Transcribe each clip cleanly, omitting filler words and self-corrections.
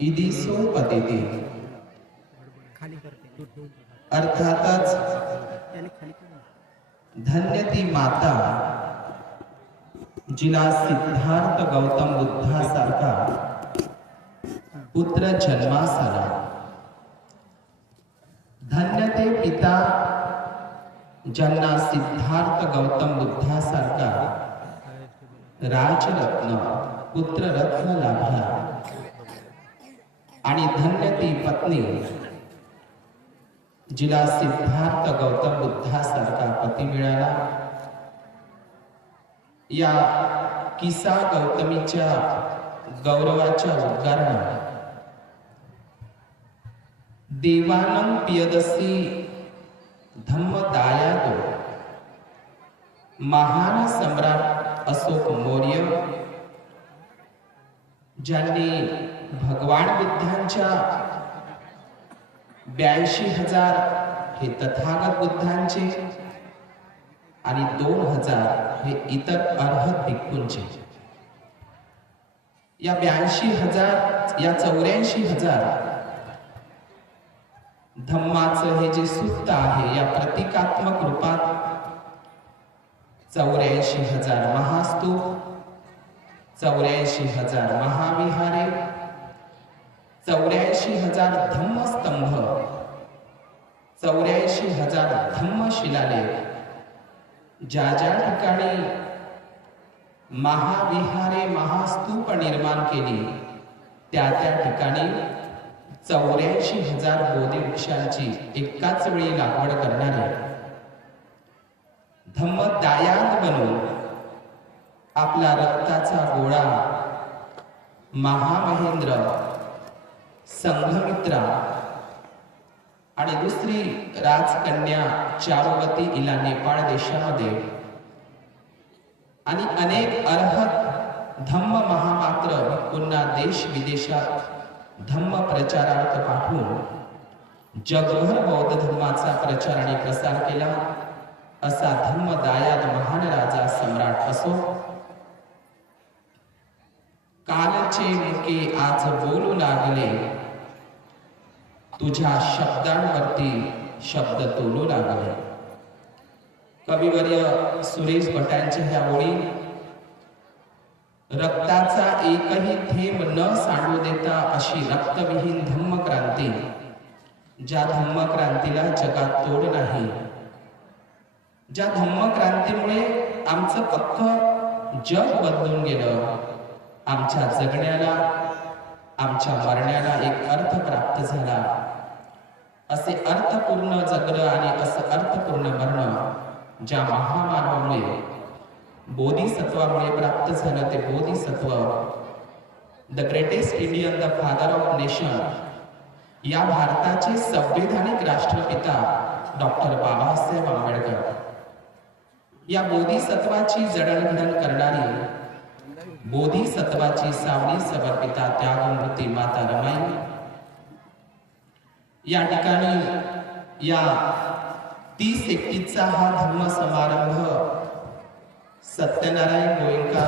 इदिसो पतिती अर्थातच धन्य ती माता जिला सिद्धार्थ गौतम बुद्धासारखा पुत्र जन्मास आला। धन्य ते पिता ज्यांना सिद्धार्थ गौतम बुद्धासारखा राजरत्न पुत्ररत्न लाभला आणि धन्य ती पत्नी जिला सिद्धार्थ गौतम बुद्धासारखा पती मिळाला। या किसा गौतमीच्या गौरवाच्या उद्गाराने देवानं पियदसी धम्मदायादो महान सम्राट अशोक मौर्य ज्यांनी भगवान बुद्धांच्या 82,000 हे तथागत बुद्धांचे आणि 2,000 हे इतर अर्हत भिक्खूंचे, या 82,000 या 84,000 धम्माचं हे जे सूक्त आहे या प्रतिकात्मक रूपात 84,000 महास्तूप, 84,000 महाविहारे, 84,000 धम्मस्तंभ, 84,000 धम्मशिलालेख, ज्या ज्या ठिकाणी महाविहारे महास्तूप निर्माण केली त्या त्या ठिकाणी 84,000 बोधी वृक्षांची एकाच वेळी लागवड करणारे धम्मदायाद बनून आपला रक्ताचा गोळा महामहेंद्र, संघमित्रा आणि दुसरी राजकन्या चारुवती हिला नेपाळ देशामध्ये आणि अनेक अर्हत धम्म महामात्र भिक्खूंना देश विदेशात धम्म प्रचारार्थ पाठवून जगभर बौद्ध धर्माचा प्रचार आणि प्रसार केला असा धम्मदायाद महान राजा सम्राट असो। कालचे मुके आज बोलू लागले, तुझ्या शब्दांवरती शब्द तोलू लागले। कविवर्य सुरेश भटांच्या ह्या ओळी रक्ताचा एकही थेंब न सांडू देता अशी रक्तविहीन धम्मक्रांती, ज्या धम्मक्रांतीला जगात तोड नाही, ज्या धम्मक्रांतीमुळे आमचं अख्खं जग बदलून गेलं, आमच्या जगण्याला आमच्या मरण्याला एक अर्थ प्राप्त झाला, असे अर्थपूर्ण जगणं आणि असं अर्थपूर्ण मरण ज्या महामानवामुळे बोधिसत्वामुळे प्राप्त झालं ते Bodhisattva the greatest Indian, the father of nation, या भारताचे संवैधानिक राष्ट्रपिता डॉक्टर बाबासाहेब आंबेडकर, या बोधिसत्वाची जडणघडण करणारी बोधिसत्वाची सावली समर्पिता त्यागमूर्ती माता रमाई या ठिकाणी या 30-31चा हा धम्म समारंभ सत्यनारायण गोयंका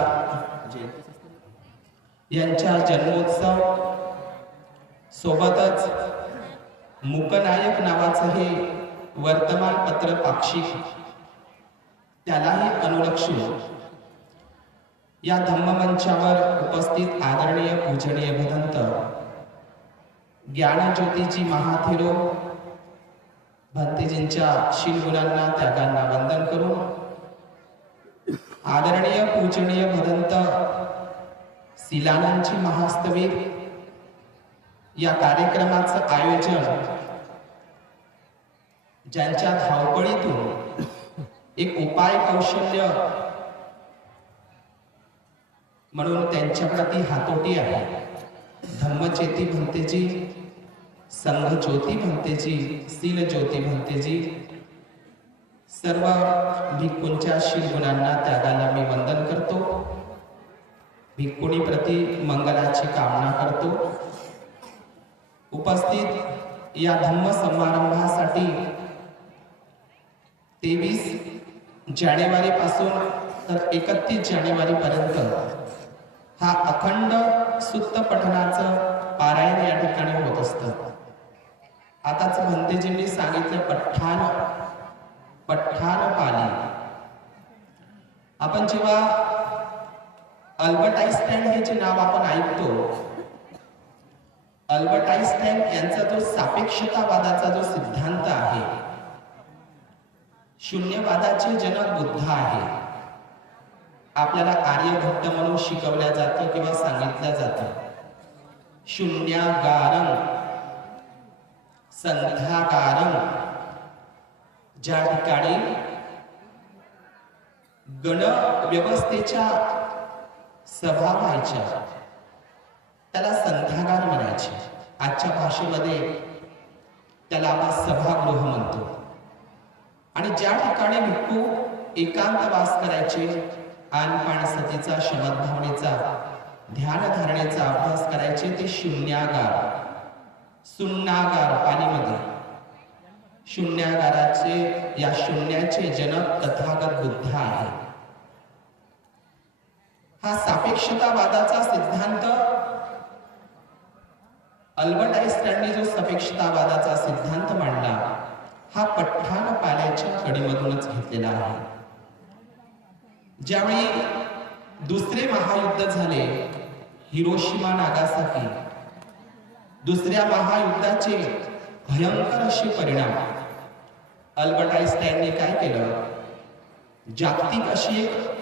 यांच्या जन्मोत्सव सोबतच मुकनायक नावाचं हे वर्तमानपत्र पाक्षिक त्यालाही अनुलक्षून या धम्ममंचावर उपस्थित आदरणीय पूजनीय भदंत ज्ञानज्योतीजी महाथिरो भंतेजींच्या शीलगुणांना त्यागांना वंदन करून आदरणीय पूजनीय भदंत शिलानंदजी महास्तवीर या कार्यक्रमाचं आयोजन ज्यांच्या धावपळीतून एक उपाय कौशल्य म्हणून त्यांच्याप्रती हातोटी आहे, धम्मचेती भंतेजी, संघ ज्योती भंतेजी, शील ज्योती भंतेजी, सर्व भिक्खूंच्या शीलगुणांना त्यागाला मी वंदन करतो, भिक्खुनी प्रति मंगलाची कामना करतो। उपस्थित या धम्म समारंभासाठी 23 जानेवारी पासून तर 31 जानेवारी पर्यंत हा अखंड सुत्त पठणाचं पारायण या ठिकाणी होत असतं. आताच भंतेजींनी सांगितलं पठ्ठान पाली. आपण जेव्हा अल्बर्ट आइन्स्टाईन हे जे नाव आपण ऐकतो, अल्बर्ट आइन्स्टाईन यांचा जो सापेक्षतावादाचा जो सिद्धांत आहे, शून्यवादाचे जनक बुद्ध आहे. आपल्याला आर्यभट्ट म्हणून शिकवल्या जातं किंवा सांगितलं जातं. शून्यागारं संध्यागारं, ज्या ठिकाणी गण व्यवस्थेच्या सभा व्हायच्या त्याला संध्यागार म्हणायचे. आजच्या भाषेमध्ये त्याला आपण सभागृह म्हणतो. आणि ज्या ठिकाणी भिक्खू एकांतवास करायचे, आणपाण सतीचा, शमदभावनेचा, ध्यान धारणेचा अभ्यास करायचे, ते शून्यागार, सुन्नागार पालीमध्ये. शून्यागाराचे, या शून्याचे जनक तथागत बुद्ध आहे. हा सापेक्षतावादाचा सिद्धांत, अल्बर्ट आइन्स्टाईनने जो सापेक्षतावादाचा सिद्धांत मांडला, हा पठ्ठान पाल्याच्या कडीमधूनच घेतलेला आहे. ज्यावेळी दुसरे महायुद्ध झाले, हिरोशिमा नागासाकी, दुसऱ्या महायुद्धाचे भयंकर असे परिणाम, अल्बर्ट आइन्स्टाईनने काय केलं, जागतिक अशी एक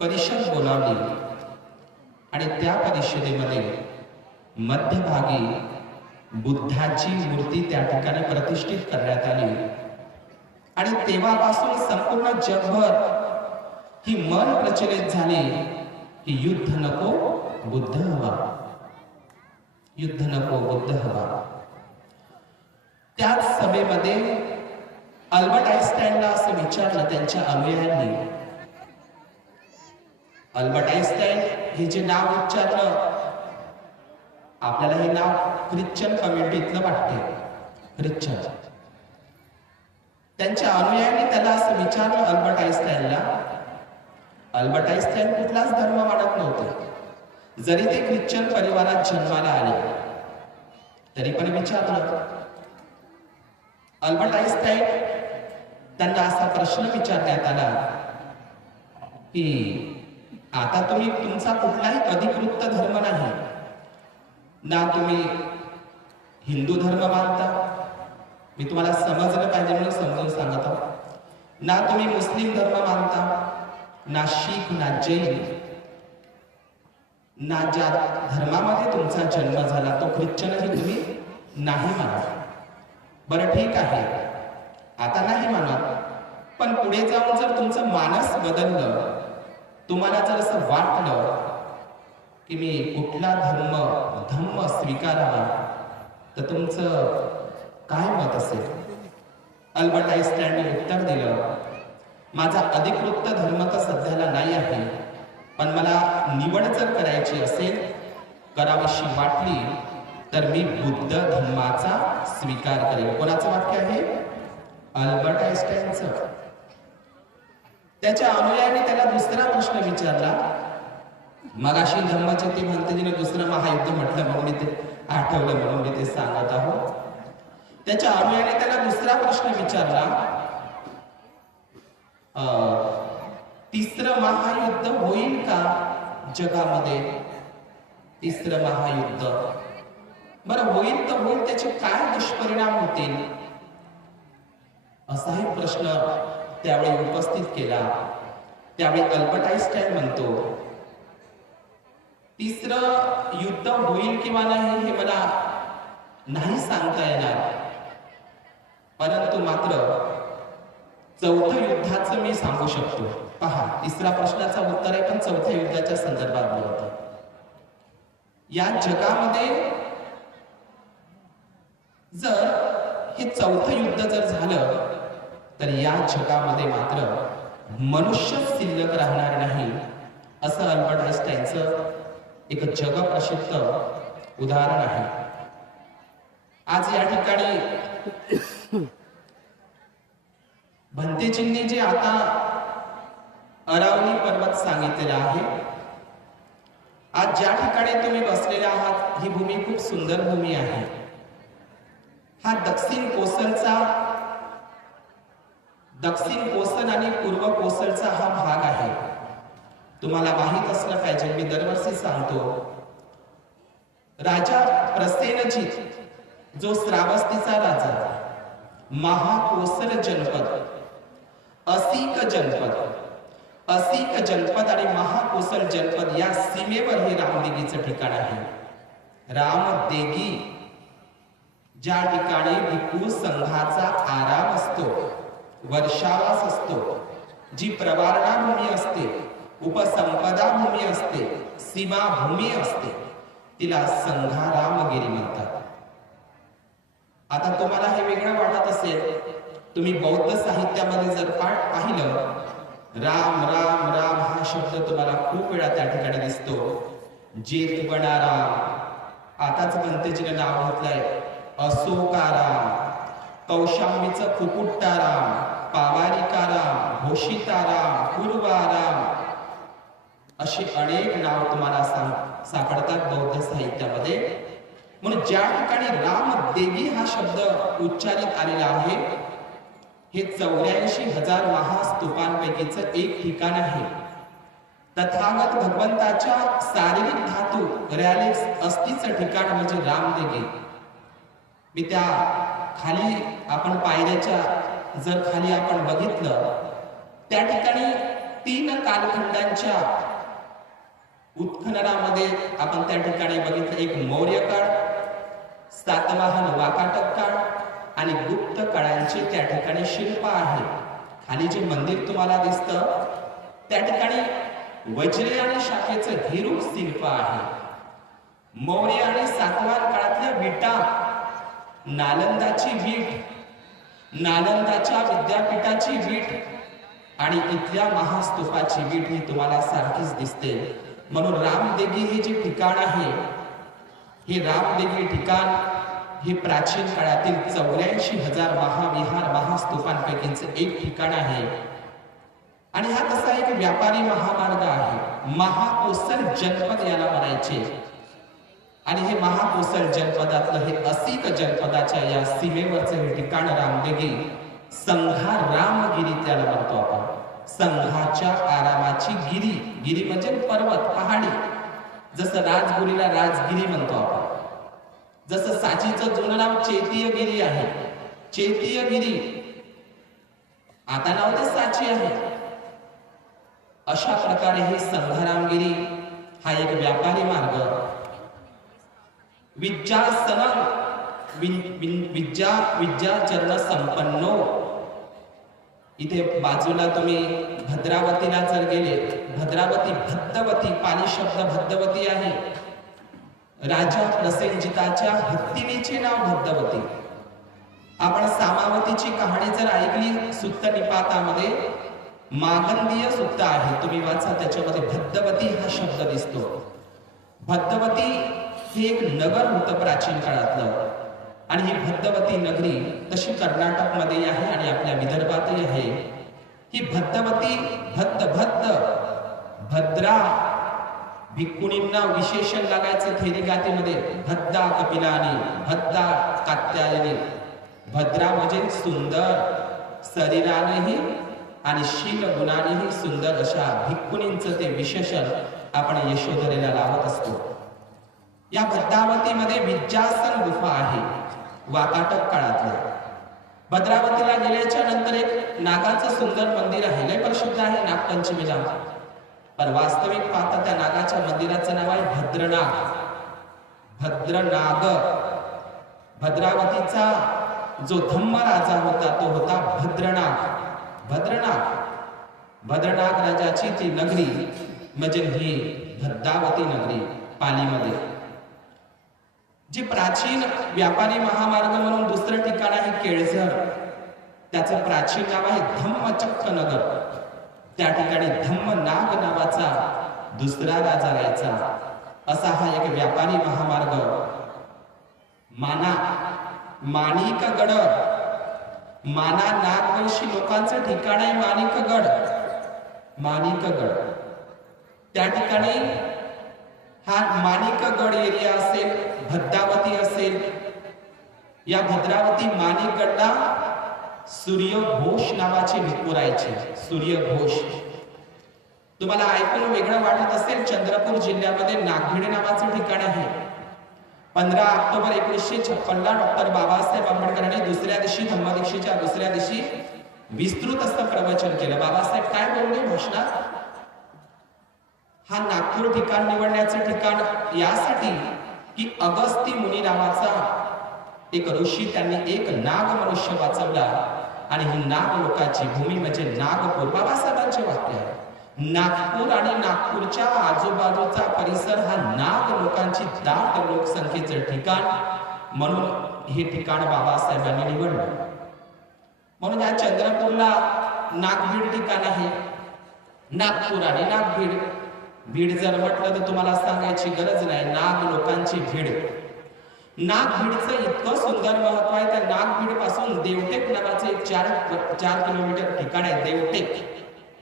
परिषद बोलावली आणि त्या परिषदेमध्ये मध्यभागी बुद्धाची मूर्ती त्या ठिकाणी प्रतिष्ठित करण्यात आली. आणि तेव्हापासून संपूर्ण जगभर ही मन प्रचलित झाली की युद्ध नको, बुद्ध हवा, युद्ध नको, बुद्ध हवा. त्याच सभेमध्ये अल्बर्ट आइन्स्टाईनला असं विचारलं त्यांच्या अनुयायांनी. अल्बर्ट आइन्स्टाईन हे जे नाव उच्चारलं, आपल्याला हे नाव ख्रिश्चन कम्युनिटीतलं वाटते, ख्रिश्चन. त्यांच्या अनुयायांनी त्याला असं विचारलं अल्बर्ट आइन्स्टाईनला. अल्बर्ट आइन्स्टाईन कुठलाच धर्म मानत नव्हते, जरी ते ख्रिश्चन परिवारात जन्माला आले तरी पण विचारलं. अल्बर्ट आइन्स्टाईन त्यांना असा प्रश्न विचारण्यात आला की आता तुम्ही, तुमचा कुठलाही अधिकृत धर्म नाही ना, तुम्ही हिंदू धर्म मानता, मी तुम्हाला समजलं पाहिजे म्हणून समजून सांगत आहोत, ना तुम्ही मुस्लिम धर्म मानता, ना शीख, ना जैन, ना ज्या धर्मामध्ये तुमचा जन्म झाला तो ख्रिश्चनही तुम्ही नाही मानत. बरं ठीक आहे, आता नाही मानत, पण पुढे जाऊन जर तुमचं मानस बदललं, तुम्हाला जर असं वाटलं की मी कुठला धम्म स्वीकारावा, तर तुमचं काय मत असेल? अल्बर्ट आइन्स्टाईनने उत्तर दिलं, माझा अधिकृत धर्म तर सध्याला नाही आहे, पण मला निवड जर करायची असेल, करावीशी वाटली, तर मी बुद्ध धर्माचा स्वीकार करेल. कोणाचं वाक्य आहे? अल्बर्ट आइन्स्टाईनचं. त्याच्या अनुयायांनी त्याला दुसरा प्रश्न विचारला. मगाशी धम्माचे ते म्हणते जिने दुसरं महायुद्ध म्हटलं म्हणून मी ते आठवलं, म्हणून मी ते सांगत आहोत. त्याच्या अनुयायांनी त्याला दुसरा प्रश्न विचारला, तिसरं महायुद्ध होईल का जगामध्ये? तिसरं महायुद्ध बरं होईल तर होईल, त्याचे काय दुष्परिणाम होतील, असाही प्रश्न त्यावेळी उपस्थित केला. त्यावेळी अल्बर्ट आइन्स्टाईन म्हणतो, तिसरं युद्ध होईल किंवा नाही हे मला नाही सांगता येणार, परंतु मात्र चौथं युद्धाचं मी सांगू शकतो. पहा, तिसरा प्रश्नाचा उत्तर आहे, पण चौथ्या युद्धाच्या संदर्भात बोलत आहे. या जगामध्ये जर हे चौथं युद्ध जर झालं, तर या जगामध्ये मात्र मनुष्य शिल्लक राहणार नाही, असं अल्बर्ट आइन्स्टाईनचं एक जगप्रसिद्ध उदाहरण आहे. आज या ठिकाणी भंतेजींनी जे आता अरावली पर्वत सांगितलेला आहे, आज ज्या ठिकाणी तुम्ही बसलेले आहात ही भूमी खूप सुंदर भूमी आहे. हा दक्षिण कोसल आणि पूर्व कोसलचा हा भाग आहे. तुम्हाला माहित असलं पाहिजे, मी दरवर्षी सांगतो, राजा प्रसेनजीत जो श्रावस्तीचा राजा, महाकोसल जनपद, असीक जनपद आणि महाकोसल जनपद या सीमेवर हे रामदेगीचं ठिकाण आहे. रामदेगी ज्या ठिकाणी भिक्खू संघाचा आराम असतो, वर्षावास असतो, जी प्रवारणा भूमी असते, उपसंपदा भूमी असते, सीमा भूमी असते, तिला संघारामगिरी म्हणतात. आता तुम्हाला हे वेगळं वाटत असेल, तुम्ही बौद्ध साहित्यामध्ये जर पाहिलं, राम राम राम हा शब्द तुम्हाला खूप वेळा त्या ठिकाणी दिसतो. जेतवणाराम, आताच गणतेजीने नाव घेतलंय, अशोकाराम, कौशांबीचं फुकुट्टाराम, पावारिकाराम, घोषिताराम, पूर्वाराम, अशी अनेक नाव तुम्हाला सापडतात बौद्ध साहित्यामध्ये. म्हणून ज्या ठिकाणी रामदेगी हा शब्द उच्चारित आलेला आहे, हे 84,000 महास्तूपांपैकीच एक ठिकाण आहे. तथागत भगवंताच्या शारीरिक धातू रॅलिक्स अस्थिचं ठिकाण म्हणजे रामदेगी. मी त्या खाली आपण पायऱ्याच्या जर खाली आपण बघितलं, त्या ठिकाणी 3 कालखंडांच्या उत्खननामध्ये आपण त्या ठिकाणी बघितलं. एक मौर्य काळ, सातवाहन वाकाटक काळ आणि गुप्त काळांचे त्या ठिकाणी शिल्प आहे. खाली जे मंदिर तुम्हाला दिसतं त्या ठिकाणी वज्रे आणि शाखेचं हिरूक शिल्प आहे. मौर्य आणि सातवाहन काळातल्या विटा, नालंदाची वीट, नालंदाच्या विद्यापीठाची वीट आणि इथल्या महास्तूपाची वीट ही तुम्हाला सारखीच दिसते. म्हणून रामदेगी हे जे ठिकाण आहे, हे रामदेगी ठिकाण हे प्राचीन काळातील 84,000 महाविहार महास्तूपांपैकीच एक ठिकाण आहे. आणि हा तसा एक व्यापारी महामार्ग आहे. महाकोसल जनपद याला म्हणायचे. आणि हे महाकोसल जनपदातलं हे असीक जनपदाच्या या सीमेवरचं हे ठिकाण रामदेगी, संघारामगिरी त्याला म्हणतो आपण. संघाच्या आरामाची गिरी, गिरी म्हणजे पर्वत, पहाडी. जसं राजगिरीला राजगिरी म्हणतो आपण, जसं साचीचं जुनं नाव चेतीयगिरी आहे, चेतीयगिरी, आता नाव ते साची आहे. अशा प्रकारे ही संघारामगिरी हा एक व्यापारी मार्ग. विद्या चरण संपन्नो. इथे बाजूला तुम्ही भद्रावतीला जर गेले, भद्रावती, भद्दवती, पाली शब्द भद्दवती आहे. राजा प्रसेनजिताच्या हत्तीनेचे नाव भद्दवती. आपण सामावतीची कहाणी जर ऐकली, सुत्त निपातामध्ये मागंदीय सुत्त आहे, तुम्ही वाचा, त्याच्यामध्ये भद्दवती हा शब्द दिसतो. भद्दवती हे एक नगर होतं प्राचीन काळातलं. आणि ही भद्दवती नगरी तशी कर्नाटकमध्ये आहे आणि आपल्या विदर्भातही आहे. ही भद्दवती, भद्रा, भिक्खुणींना विशेषण लागायचं थेरिगातीमध्ये, भद्दा कपिलानी, भद्दा कात्यायनी. भद्रा म्हणजे सुंदर, शरीरानेही आणि शील गुणानेही सुंदर अशा भिक्खुणींचं ते विशेषण आपण यशोधरेला लावत असतो. या भद्रावतीमध्ये विद्यासन गुफा आहे, वाकाटक काळातल्या. भद्रावतीला गेल्याच्या नंतर एक नागाचं सुंदर मंदिर आहे, लय प्रसिद्ध आहे नागपंचमीला. पण वास्तविक पाहता त्या नागाच्या मंदिराचं नाव आहे भद्रनाग. भद्रनाग. भद्रावतीचा जो धम्म राजा होता तो होता भद्रनाग. भद्रनाग राजाची ती नगरी म्हणजे ही भद्रावती नगरी पालीमध्ये. जे प्राचीन व्यापारी महामार्ग म्हणून दुसरं ठिकाण आहे केळझर. त्याचं प्राचीन नाव आहे धम्मचक्र नगर. त्या ठिकाणी धम्मनाग नावाचा दुसरा राजा राहायचा. असा हा एक व्यापारी महामार्ग. माणिकगड, माना नागवंशी लोकांचं ठिकाण आहे माणिकगड. त्या ठिकाणी हा माणिकगड एरिया असेल, भद्रावती असेल, या भद्रावती माणिकगडला सूर्य घोष नावाचे भिक्खू राहायचे. सूर्य घोष तुम्हाला ऐकून वेगळं वाटत असेल. चंद्रपूर जिल्ह्यामध्ये नागभिड नावाचं ठिकाण आहे. 15 ऑक्टोबर 1956 ला डॉक्टर बाबासाहेब आंबेडकरांनी दुसऱ्या दिवशी धम्मदीक्षेच्या दुसऱ्या दिवशी विस्तृत असं प्रवचन केलं. बाबासाहेब काय बोलले भाषणात? हा नागपूर ठिकाण निवडण्याचं ठिकाण यासाठी की अगस्ती मुनी नावाचा एक ऋषी, त्यांनी एक नाग मनुष्य वाचवला आणि ही नाग लोकांची भूमी म्हणजे नागपूर. बाबासाहेबांचे वाक्य आहे. नागपूर आणि नागपूरच्या आजूबाजूचा परिसर हा नाग लोकांची दाट लोकसंख्येचं ठिकाण, म्हणून हे ठिकाण बाबासाहेबांनी निवडलं. म्हणून या चंद्रपूरला नागभीड ठिकाण आहे. नागपूर आणि नागभीड, भीड जर म्हटलं तर तुम्हाला सांगायची गरज नाही, नाग लोकांची भीड. नागभीडचं इतकं सुंदर महत्व आहे. त्या नागभीड पासून देवटेक नावाचं एक 4 किलोमीटर ठिकाण आहे.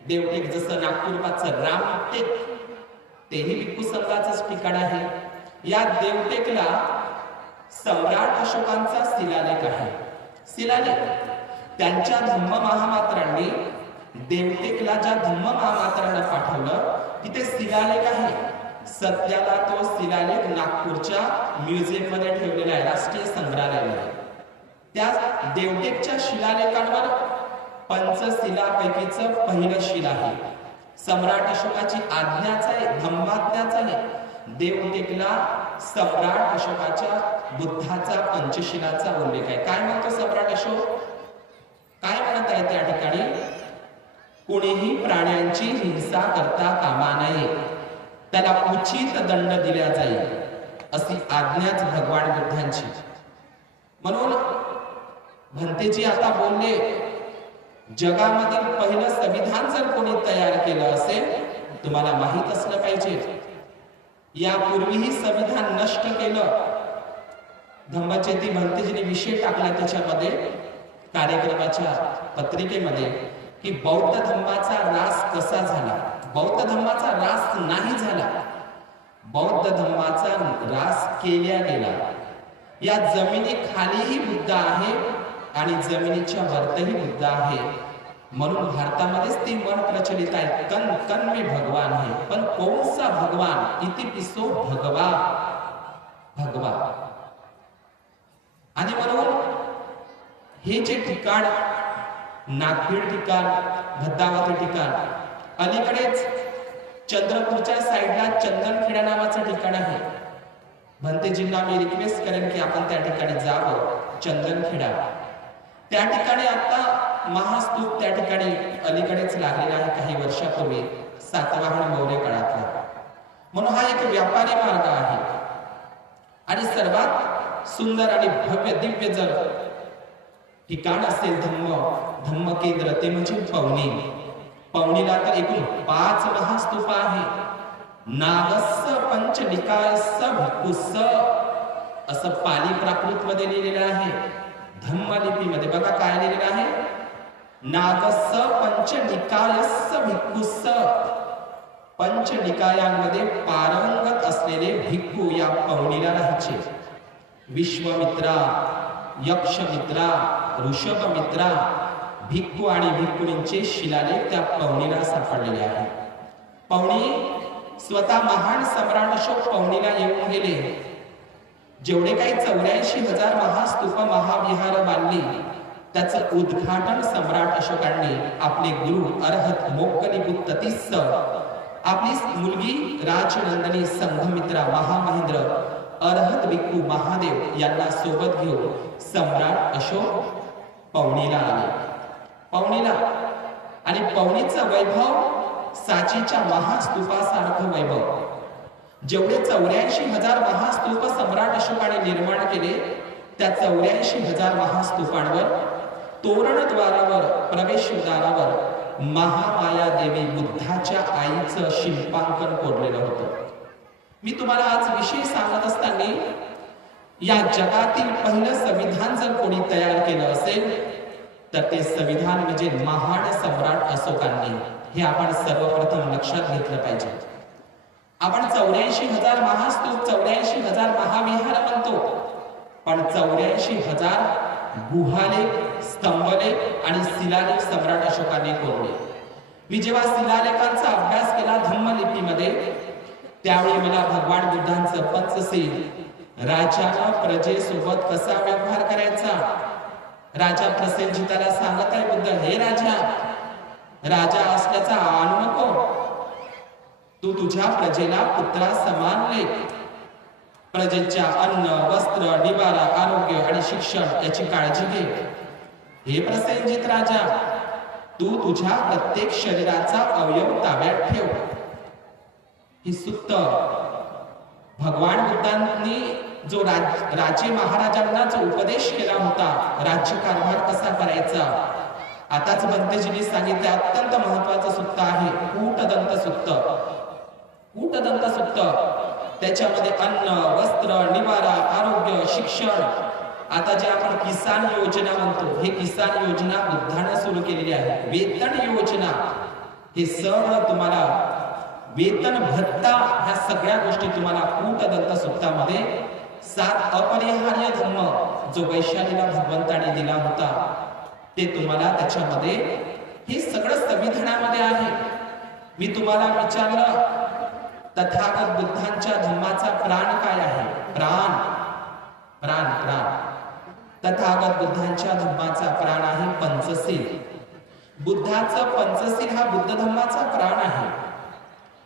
देवटेक जसं नागपूर पासून रामटेक, तेही भिक्खू संघाचंच ठिकाण आहे. या देवटेकला सम्राट अशोकांचा शिलालेख आहे. शिलालेख त्यांच्या धम्म महामात्रांनी देवटेकला ज्या धम्म महामात्रांना पाठवलं तिथे शिलालेख आहे. सध्याला तो शिलालेख नागपूरच्या म्युझियम मध्ये ठेवलेला आहे, राष्ट्रीय संग्रहालयामध्ये. त्या देवटेकच्या शिलालेखांवर पंचशिलापैकीचं पहिलं शिला आहे. सम्राट अशोकाची आज्ञाच आहे, धम्माज्ञाच आहे. देवटेकला सम्राट अशोकाच्या बुद्धाचा पंचशिलाचा उल्लेख आहे. काय म्हणतो सम्राट अशोक? काय म्हणत आहे त्या ठिकाणी? कोणीही प्राण्यांची हिंसा करता कामा नये, त्याला उचित दंड दिला जाईल, अशी आज्ञाच भगवान बुद्धांची. म्हणून भंतेजी आता बोलले, जगामधील पहिलं संविधान जर कोणी तयार केलं असेल, तुम्हाला माहित असलं पाहिजे, यापूर्वीही संविधान नष्ट केलं. धम्मचेती भंतेजीने विषय टाकला त्याच्यामध्ये कार्यक्रमाच्या पत्रिकेमध्ये की बौद्ध धम्माचा ऱ्हास कसा झाला. बौद्ध धम्माचा ऱ्हास नाही झाला, बौद्ध धम्माचा ऱ्हास केल्या गेला. या जमिनी खालीही बुद्ध आहे आणि जमिनीच्या वरतही बुद्ध आहे. म्हणून भारतामध्येच ती मन प्रचलित आहे, कन कन में भगवान है. पण कौनसा भगवान? इति पिसो भगवा भगवा. आणि म्हणून हे जे ठिकाण, नागभीड ठिकाण, भद्रावती ठिकाण, अलीकडेच चंद्रपूरच्या साईडला चंदनखेडा नावाचं ठिकाण आहे. भंतेजींना मी रिक्वेस्ट करेन की आपण त्या ठिकाणी जावं. चंदनखेडा, त्या ठिकाणी आता महास्तूप त्या ठिकाणी अलीकडेच लागलेला आहे काही वर्षापूर्वी, सातवाहन मौर्य काळातला. म्हणून हा एक व्यापारी मार्ग आहे. आणि सर्वात सुंदर आणि भव्य दिव्य जर ठिकाण असेल धम्म केंद्र, ते म्हणजे पवनी. पवनीला तर एकूण 5 महास्तूप आहे. नागस्स पंचनिकायस्स भिक्खुस्स असं पाली प्राकृत मध्ये लिहिलेलं आहे. धम्मलिपीमध्ये बघा काय लिहिलेलं आहे, नागस्स पंचनिकायस्स भिक्खुस्स. पंचनिकायांमध्ये पारंगत असलेले भिक्खू या पवनीला राहायचे. विश्वमित्रा, यक्षमित्रा, ऋषभमित्रा भिक्खू आणि भिक्खुनींचे शिलालेख त्या पवनीला सापडलेले आहेत. पवनी स्वतः महान सम्राट अशोक पवनीला येऊन गेले. जेवढे काही 84,000 महास्तूप महाविहार बांधली, त्याचं उद्घाटन सम्राट अशोकांनी आपले गुरु अर्हत मोक्कलिपुत्ततीस, आपली मुलगी राजनंदनी संघमित्रा महामहेंद्र अर्हत भिक्खू महादेव यांना सोबत घेऊन सम्राट अशोक पवनीला आले. पवनीला आणि पवनीचं वैभव साचीच्या महास्तूपासारखं वैभव. जेवढे 84,000 महास्तूप सम्राट अशोकाने निर्माण केले, त्या 84,000 महास्तूपांवर तोरणद्वारावर, प्रवेशद्वारावर महामाया देवी बुद्धाच्या आईचं शिल्पांकन कोरलेलं होतं. मी तुम्हाला आज विषय सांगत असताना या जगातील पहिलं संविधान जर कोणी तयार केलं असेल तर ते संविधान म्हणजे महान सम्राट अशोकांनी. हे आपण सर्वप्रथम लक्षात घेतलं पाहिजे. आपण 84,000 महास्तूप 84,000 महाविहार म्हणतो, पण 84,000 गुहालेख, स्तंभलेख आणि शिलालेख सम्राट अशोकाने कोरले. मी जेव्हा शिलालेखांचा अभ्यास केला धम्मलिपीमध्ये, त्यावेळी मला भगवान बुद्धांचं पंचशील, राजानं प्रजेसोबत कसा व्यवहार करायचा, राजा प्रसेनजिताला सांगत आहे बुद्ध, हे राजा असल्याचा आणू नको, तू तुझ्या प्रजेला पुत्रा समान लेख, प्रजेच्या अन्न, वस्त्र, निवारा, आरोग्य आणि शिक्षण याची काळजी घे. हे प्रसेनजित राजा, तू तुझ्या प्रत्येक शरीराचा अवयव ताब्यात ठेव. ही सुत्त भगवान बुद्धांनी जो राजे महाराजांना जो उपदेश केला होता, राज्यकारभार कसा करायचा. आताच भंतेजींनी सांगितले अत्यंत महत्वाचं सुत्त आहे कूटदंत सुत्त. कूटदंत सुत्त त्याच्यामध्ये अन्न, वस्त्र, निवारा, आरोग्य, शिक्षण. आता जे आपण किसान योजना म्हणतो, हे किसान योजना बुद्धाने सुरू केलेली आहे. वेतन योजना, हे सर्व तुम्हाला वेतन भत्ता, ह्या सगळ्या गोष्टी तुम्हाला कूटदंत सुत्तामध्ये 7 अपरिहार्य धम्म जो वैशालीला भगवंताने दिला होता, ते तुम्हाला त्याच्यामध्ये हे सगळं संविधानामध्ये आहे. मी तुम्हाला विचारलं तथागत बुद्धांच्या धम्माचा प्राण काय आहे. प्राण प्राण प्राण तथागत बुद्धांच्या धम्माचा प्राण आहे पंचशील. बुद्धाचं पंचशील हा बुद्ध धम्माचा प्राण आहे.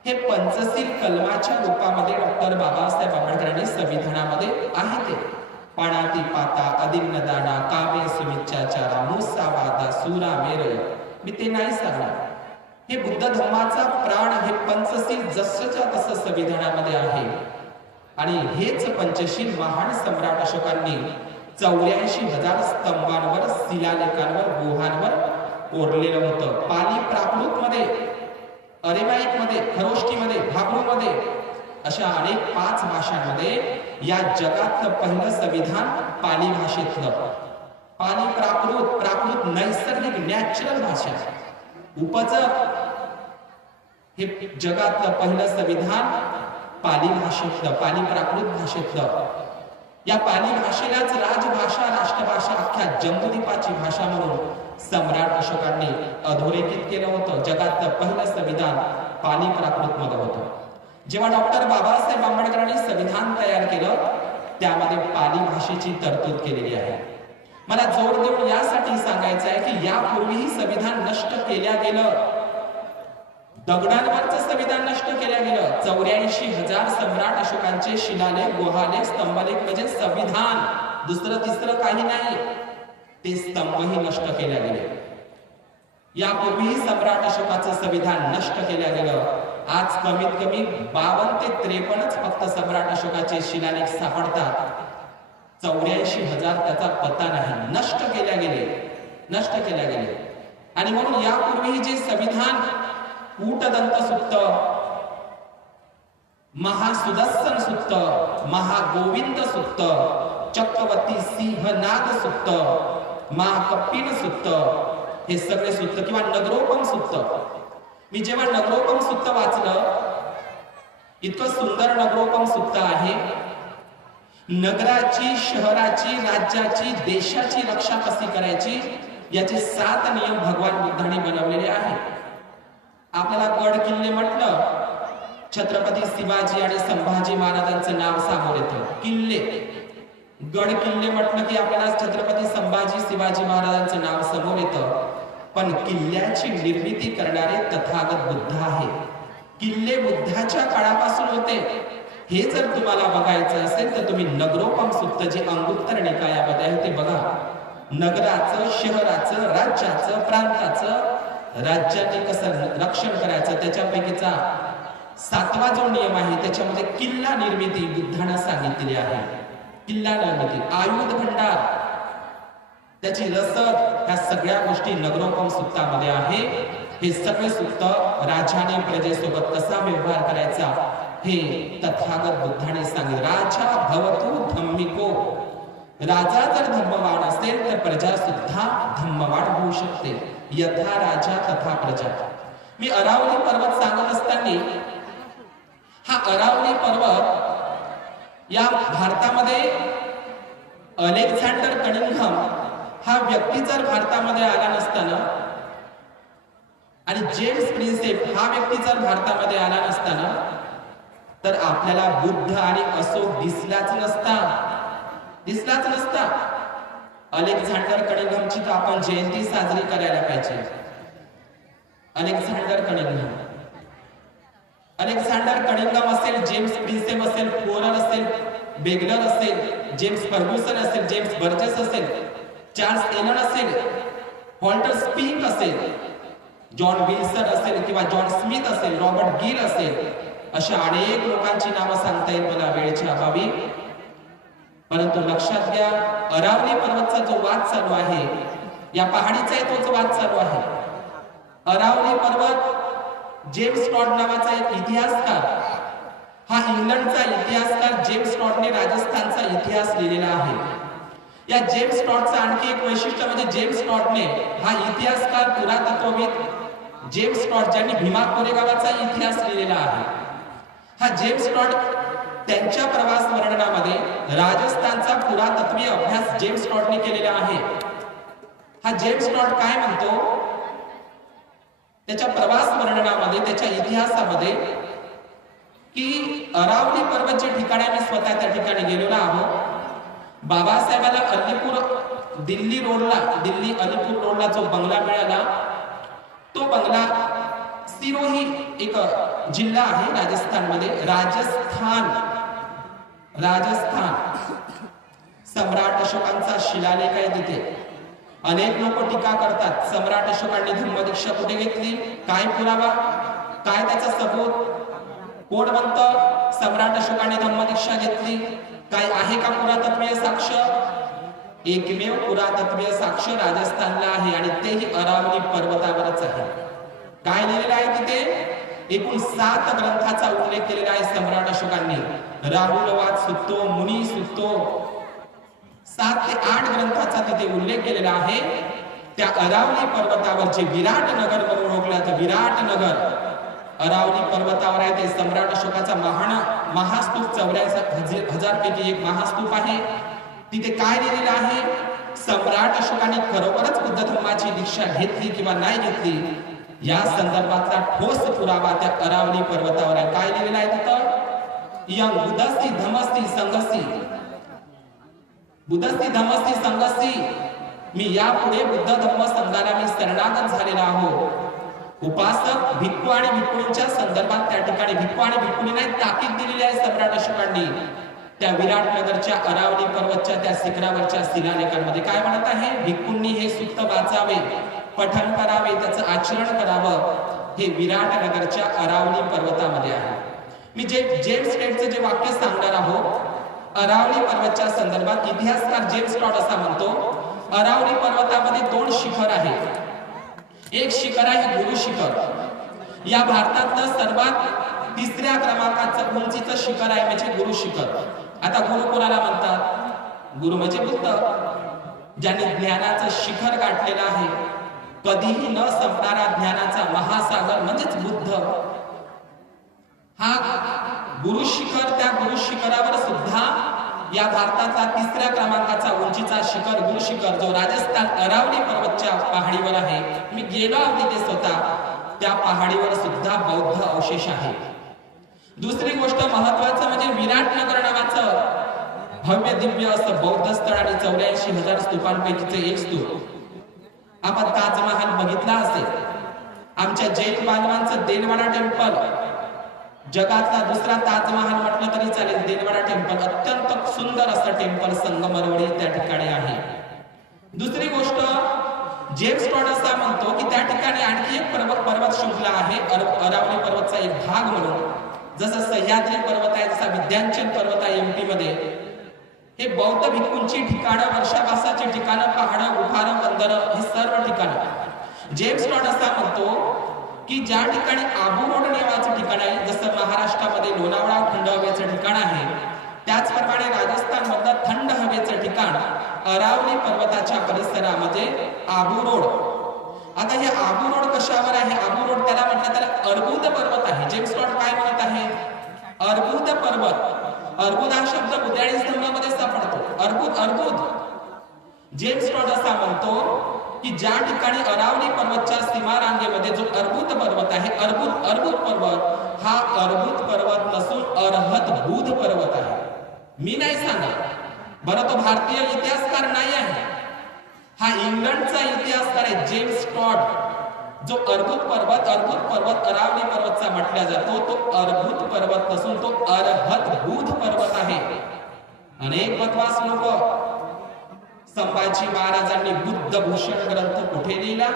हे पंचशील कलमाच्या रूपामध्ये डॉक्टर बाबासाहेब आंबेडकरांनी संविधानामध्ये आहे. ते पाणातिपाता, अदिन्नदाना, कामे सुमिच्चाचारा, मुसावादा, सुरा मेरय, मी ते नाही सांगणार. हे बुद्ध धर्माचा प्राण, हे पंचशील जसच्या तसं संविधानामध्ये आहे. आणि हेच पंचशील महान सम्राट अशोकांनी 84,000 स्तंभांवर, शिलालेखांवर, गुहांवर कोरलेलं होतं. पाली प्राकृत मध्ये, अरेमाइक मध्ये, खरोष्टीमध्ये, भाब्रूमध्ये अशा अनेक 5 भाषांमध्ये या जगातलं पहिलं संविधान पाली भाषेतलं. पाली प्राकृत नैसर्गिक नॅचरल भाषा, उपजत, हे जगातलं पहिलं संविधान पाली भाषेतलं, पाली प्राकृत भाषेतलं. या पाली भाषेलाच राजभाषा, राष्ट्रभाषा, अख्ख्या जम्बूद्वीपाची भाषा म्हणून सम्राट अशोकांनी अधोरेखित केलं होतं. जगातलं पहिलं संविधान पाली प्राकृत मध्ये होतं. जेव्हा डॉक्टर बाबासाहेब आंबेडकरांनी संविधान तयार केलं, त्यामध्ये पाली भाषेची तरतूद केलेली आहे. मला जोर देऊन यासाठी सांगायचं आहे की यापूर्वीही संविधान नष्ट केल्या गेलं. दगडांवरचं संविधान नष्ट केलं गेलं. 84,000 सम्राट अशोकांचे शिलालेख, गुहालेख, स्तंभलेख म्हणजे संविधान, दुसरं तिसरं काही नाही. ते स्तंभही नष्ट केले गेले. यापूर्वीही सम्राट अशोकाचं संविधान नष्ट केलं गेलं. आज कमीत कमी 52 ते 53 फक्त सम्राट अशोकाचे शिलालेख सापडतात. 84,000 त्याचा पत्ता नाही. नष्ट केल्या गेले, नष्ट केल्या गेले. आणि म्हणून यापूर्वी जे संविधान कूटदंत सुत्त, महासुदर्शन सुत्त, महागोविंद सुत्त, चक्रवर्ती सिंहनाद सुत्त, महाकपिल सुत्त, हे सगळे सुत्त किंवा नगरोपम सुत्त. मी जेव्हा नगरोपम सुत्त वाचलं, इतकं सुंदर नगरोपम सुत्त आहे. नगराची, शहराची, राज्याची, देशाची रक्षा कशी करायची याचे 7 नियम भगवान बुद्धांनी बनवलेले आहेत. आपल्याला गड किल्ले म्हटलं, छत्रपती शिवाजी आणि संभाजी महाराजांचं नाव समोर येतं. किल्ले, गड किल्ले म्हटलं की आपल्याला छत्रपती संभाजी शिवाजी महाराजांचं नाव समोर येतं. पण किल्ल्याची निर्मिती करणारे तथागत बुद्ध आहे. किल्ले बुद्धाच्या काळापासून होते. हे जर तुम्हाला बघायचं असेल तर तुम्ही नगरोपम सुत्त जे अंगुत्तर निकायामध्ये आहे ते बघा. नगराचं, शहराचं, राज्याचं, प्रांताचं, राज्याने कसं रक्षण करायचं त्याच्यापैकीचा 7वा जो नियम आहे त्याच्यामध्ये किल्ला निर्मिती बुद्धाने सांगितलेली आहे. किल्ला निर्मिती, आयुध भंडार, त्याची रसद, ह्या सगळ्या गोष्टी नगरोपम सुत्तामध्ये आहे. हे सगळे सुत्त राजाने प्रजेसोबत कसा व्यवहार करायचा हे तथागत बुद्धाने सांगितले. राजा भवतु धम्मिको, राजा जर धम्मवान असेल तर प्रजा सुद्धा धम्मवान होऊ शकते. यथा राजा तथा प्रजा. मी अरावली पर्वत सांगत असताना हा अरावली पर्वत या भारतामध्ये अलेक्झांडर कनिंघम हा व्यक्ती जर भारतामध्ये आला नसताना आणि जेम्स प्रिन्सेप हा व्यक्ती जर भारतामध्ये आला नसताना तर आपल्याला बुद्ध आणि अशोक दिसलाच नसता. अलेक्झांडर कनिंघमची तर आपण जयंती साजरी करायला पाहिजे. अलेक्झांडर कनिंघम असेल, जेम्स प्रिन्सेप असेल, फोरर असेल, बेगलर असेल, जेम्स फर्ग्युसन असेल, जेम्स बर्जेस असेल, चार्ल्स एलन असेल, वॉल्टर स्पिंक असेल, जॉन विल्सन असेल किंवा जॉन स्मिथ असेल, रॉबर्ट गिल असेल, अशा अनेक लोकांची नावं सांगता येईल मला वेळेच्या अभावी. परंतु लक्षात घ्या, अरावली पर्वतचा जो वाद चालू आहे, या पहाडीचा तोच वाद चालू आहे. अरावली पर्वत, जेम्स टॉड नावाचा एक इतिहासकार, हा इंग्लंडचा इतिहासकार जेम्स टॉडने राजस्थानचा इतिहास लिहिलेला आहे. या जेम्स टॉडचं आणखी एक वैशिष्ट्य म्हणजे जेम्स टॉडने, हा इतिहासकार पुरातत्वविद जेम्स टॉड ज्यांनी भीमा कोरेगावाचा इतिहास लिहिलेला आहे, हा जेम्स टॉड त्यांच्या प्रवास वर्णनामध्ये राजस्थानचा पुरातत्वीय अभ्यास जेम्स टॉडने केलेला आहे. हा जेम्स टॉड काय म्हणतो त्याच्या प्रवास वर्णनामध्ये, त्याच्या इतिहासामध्ये, की अरावली पर्वत जे ठिकाणी आम्ही स्वतः त्या ठिकाणी गेलेलो आहोत, बाबासाहेबाला दिल्ली अलीपूर रोडला जो बंगला मिळाला, तो बंगला सिरोही एक जिल्हा आहे राजस्थानमध्ये, राजस्थान सम्राट अशोकांचा शिलालेख आहे तिथे. अनेक लोक टीका करतात, सम्राट अशोकांनी धम्मदीक्षा कुठे घेतली, काय पुरावा, काय त्याचा सबूत, कोण म्हणतं सम्राट अशोकांनी धम्मदीक्षा घेतली, काय आहे का पुरातत्वीय साक्ष? एकमेव पुरातत्वीय साक्ष राजस्थानला आहे आणि तेही अरावली पर्वतावरच आहे. काय लिहिलेलं आहे तिथे? एकूण 7 ग्रंथाचा उल्लेख केलेला आहे सम्राट अशोकांनी. राहुलवाद सुत्तो, मुनी सुत्तो, 7 ते 8 ग्रंथाचा तिथे उल्लेख केलेला आहे. त्या अरावली पर्वतावर जे विराट नगर म्हणून ओळखलं जातं, विराट नगर अरावली पर्वतावर आहे. ते सम्राट अशोकाचा महास्तूप 84,000 पैकी एक महास्तूप आहे. तिथे काय लिहिलेलं आहे? सम्राट अशोकाने खरोखरच बुद्ध धर्माची दीक्षा घेतली किंवा नाही घेतली या संदर्भातला ठोस पुरावा त्या अरावली पर्वतावर आहे. काय लिहिलेलं आहे तिथं? यं बुद्धस्ति धम्मस्ति संघस्ति, बुद्धस्ति धम्मस्ति संघस्ति, मी यापुढे बुद्ध धम्म संघाला मी शरणागत झालेला आहो. उपासक भिक्खू आणि भिक्खूंच्या संदर्भात त्या ठिकाणी भिक्खू आणि भिक्खूंनी ताकीद दिलेली आहे सम्राट अशोकांनी. त्या विराटनगरच्या अरावली पर्वतच्या त्या शिखरावरच्या शिलालेखांमध्ये काय म्हणत आहे? भिक्खूंनी हे सूक्त वाचावे, पठण करावे, त्याचं आचरण करावं. हे विराटनगरच्या अरावली पर्वतामध्ये आहे. मी जेम्स टेडचं जे वाक्य सांगणार आहोत अरावली पर्वतच्या संदर्भात, इतिहासकार जेम्स टॉड असा म्हणतो, अरावली पर्वतामध्ये 2 शिखर आहेत. एक शिखर आहे गुरु शिखर, या भारतातलं सर्वात 3ऱ्या क्रमांकाचं उंचीचं शिखर आहे म्हणजे गुरु शिखर. आता गुरु कोणाला म्हणतात? गुरु म्हणजे बुद्ध, ज्यांनी ज्ञानाचं शिखर गाठलेलं आहे, कधीही न संपणारा ज्ञानाचा महासागर म्हणजेच बुद्ध. हा गुरु शिखर, त्या गुरु शिखरावर सुद्धा या भारताचा 3ऱ्या क्रमांकाचा उंचीचा शिखर गुरु शिखर जो राजस्थान अरावली पर्वतच्या पहाडीवर आहे, मी गेलो आहे तिथे स्वतः, त्या पहाडीवर सुद्धा बौद्ध अवशेष आहे. दुसरी गोष्ट महत्वाचं म्हणजे विराटनगर नावाचं भव्य दिव्य असं बौद्ध स्थळ आणि 84,000 स्तूपांपैकीचे एक स्तूप. आपण ताजमहाल बघितला असेल. आमच्या जैन बांधवांचं देलवाडा टेम्पल, जगातला दुसरा ताजमहाल म्हटलं तरी चालेल. देलवाडा टेम्पल अत्यंत सुंदर असं टेम्पल संगमरवडी त्या ठिकाणी आहे. दुसरी गोष्ट, जेम्स टॉड असा म्हणतो की त्या ठिकाणी आणखी एक पर्वत शृंखला आहे अरावली पर्वतचा एक भाग म्हणून. जसं सह्याद्री पर्वत आहे, जसा विंध्याचल पर्वत आहे एमपी मध्ये. हे बौद्ध भिक्खूंची ठिकाणं, वर्षावासाची ठिकाणं, पहाडं, उभारं, बंदरं, हे सर्व ठिकाणं. जेम्स टॉड असा म्हणतो की ज्या ठिकाणी आबू रोड नावाचं ठिकाण आहे, जसं महाराष्ट्रामध्ये लोणावळा थंड हवेचं ठिकाण आहे, त्याचप्रमाणे राजस्थान मधलं थंड हवेचं ठिकाण अरावली पर्वताच्या परिसरामध्ये आबू रोड. आता हे आबू रोड कशावर आहे? आबू रोड त्याला म्हटलं, त्याला अर्बुद पर्वत आहे. जेम्स टॉड काय म्हणत आहे? अर्बुद पर्वत, अर्बुद हा शब्द बुद्याळी स्तंभामध्ये सापडतो. अर्बुद अर्बुद जेम्स टॉड असा म्हणतो की ज्या ठिकाणी अरावली पर्वतच्या सीमा रांगेमध्ये जो अर्बुद पर्वत आहे, अर्बुद पर्वत हा अर्बुद पर्वत नसून अर्हत बुध पर्वत आहे. मी नाही सांगत बरं, तो भारतीय इतिहासकार नाही आहे, हा इंग्लंडचा इतिहासकार आहे जेम्स टॉड. जो अर्बुद पर्वत अरावली पर्वतचा म्हटला जातो, तो अर्बुद पर्वत नसून तो अर्हत बुध पर्वत आहे. अनेक बकवास लोक संभाजी महाराजांनी बुद्धभूषण ग्रंथ कुठे लिहिला,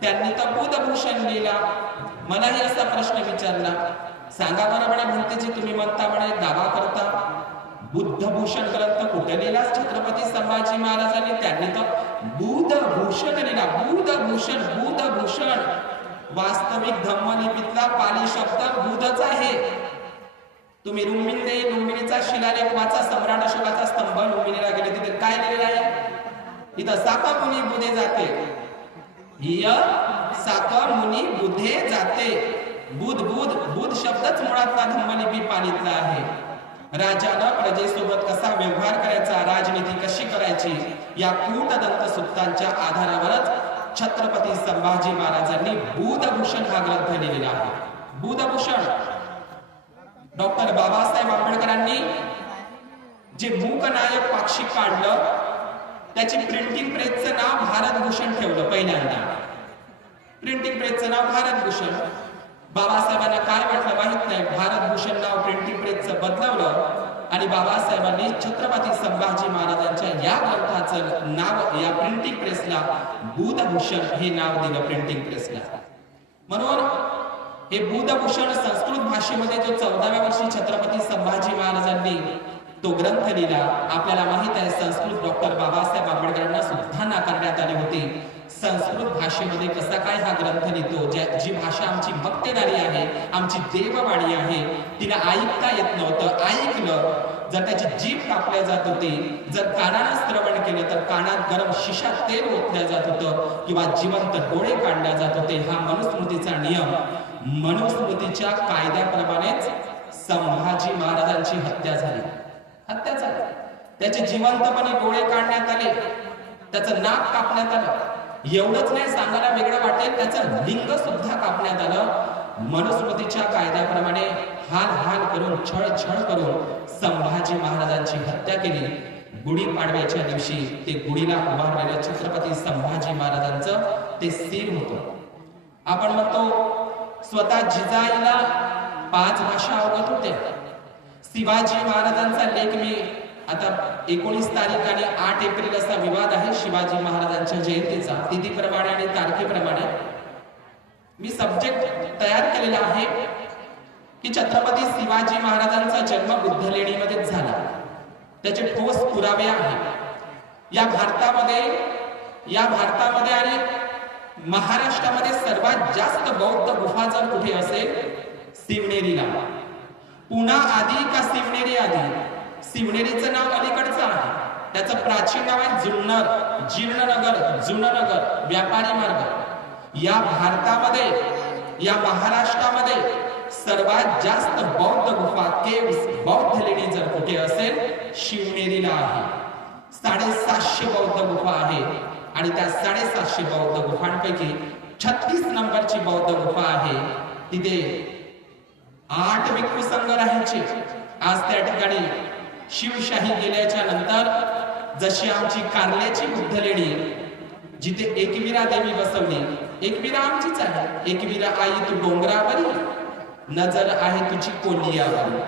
त्यांनी तर बुद्धभूषण लिहिला. मलाही असा प्रश्न विचारला, सांगा बरं म्हणे म्हणतेजी तुम्ही म्हणता म्हणे दावा करता, बुद्धभूषण ग्रंथ कुठे लिहिला छत्रपती संभाजी महाराजांनी, त्यांनी तर बुद्धभूषण लिहिला. बुद्धभूषण वास्तविक धम्मलिपीतला पाली शब्द बुधच आहे. तुम्ही लुंबिनीचा शिलालेख वाचा, सम्राट अशोकाचा स्तंभ लुंबिनीला गेले, तिथे काय लिहिलेलं आहे? इथं साका मुनी बुधे जाते, साका मुनी बुधे जाते. बुध शब्दच मुळातला धम्मलिपी पालीतला आहे. राजानं प्रजेसोबत कसा व्यवहार करायचा, राजनीती कशी करायची, या कूटदंत सूक्तांच्या आधारावरच छत्रपती संभाजी महाराजांनी बुधभूषण हा ग्रंथ लिहिलेला आहे. बुधभूषण डॉक्टर बाबासाहेब आंबेडकरांनी जे मूकनायक पाक्षिक काढलं, त्याची प्रिंटिंग प्रेसचं नाव भारतभूषण ठेवलं. पहिल्यांदा प्रिंटिंग प्रेसचं नाव भारतभूषण. बाबासाहेबांना काय वाटलं माहित नाही, भारतभूषण नाव प्रिंटिंग प्रेसचं बदलवलं आणि बाबासाहेबांनी छत्रपती संभाजी महाराजांच्या या ग्रंथाचं नाव या प्रिंटिंग प्रेसला बुधभूषण हे नाव दिलं प्रिंटिंग प्रेसला. म्हणून हे बुधभूषण संस्कृत भाषेमध्ये जो 14व्या वर्षी छत्रपती संभाजी महाराजांनी तो ग्रंथ लिहिला, आपल्याला माहित आहे संस्कृत डॉक्टर बाबासाहेब आंबेडकरांना सुद्धा नाकारण्यात आली होती. संस्कृत भाषेमध्ये कसा काय हा ग्रंथ लिहितो, जी भाषा आमची मक्तेदारी आहे, आमची देववाणी आहे, तिला ऐकता येत नव्हतं. ऐकलं जर त्याची जीभ कापल्या जात होती, जर कानानं श्रवण केलं तर कानात गरम शिशात तेल ओतल्या जात होतं किंवा जिवंत डोळे काढल्या जात होते. हा मनुस्मृतीचा नियम. मनुस्मृतीच्या कायद्याप्रमाणेच संभाजी महाराजांची हत्या झाली. त्याचे जिवंतपणे डोळे काढण्यात आले, त्याचं नाक कापण्यात आलं. एवढंच नाही, सांगायला वेगळं वाटेल, त्याचं लिंग सुद्धा कापण्यात आलं. मनुस्मृतीच्या कायद्याप्रमाणे हाल करून छळ करून संभाजी महाराजांची हत्या केली. गुढीपाडव्याच्या दिवशी ते गुढीला उभारलेल्या छत्रपती संभाजी महाराजांचं ते सीर होतं. आपण म्हणतो स्वतः जिजाईला 5 भाषा अवगत होत्या. शिवाजी महाराजांचा लेख मी आता 19 तारीख आणि 8 एप्रिल असा विवाद आहे शिवाजी महाराजांच्या जयंतीचा, तिथीप्रमाणे आणि तारखेप्रमाणे मी सब्जेक्ट तयार केलेला आहे की छत्रपती शिवाजी महाराजांचा जन्म बुद्धलेणीमध्ये झाला. त्याचे ठोस पुरावे आहेत. या भारतामध्ये आणि महाराष्ट्रामध्ये सर्वात जास्त बौद्ध गुफा जर कुठे असेल, शिवनेरीला. पुणा आधी का शिवनेरी आधी? शिवनेरीचं नाव अलीकडचं आहे, त्याचं प्राचीन नाव आहे जुननगर व्यापारी मार्ग. या भारतामध्ये, या महाराष्ट्रामध्ये सर्वात जास्त बौद्ध गुफा, केव्स, बौद्ध लेणी जर कुठे असेल, शिवनेरीला आहे. 750 बौद्ध गुफा आहे आणि त्या 750 बौद्ध गुफांपैकी 36 नंबरची बौद्ध गुफा आहे. तिथे 8 भिक्खू संघ राहायचे. आज त्या ठिकाणी शिवशाही गेल्याच्या नंतर जशी आमची कारल्याची बुद्ध लेणी, जिथे एकवीरा देवी बसवली, एकवीरा आमचीच आहे. एकवीरा आई तू डोंगरावरी, नजर आहे तुझी कोलियावरी.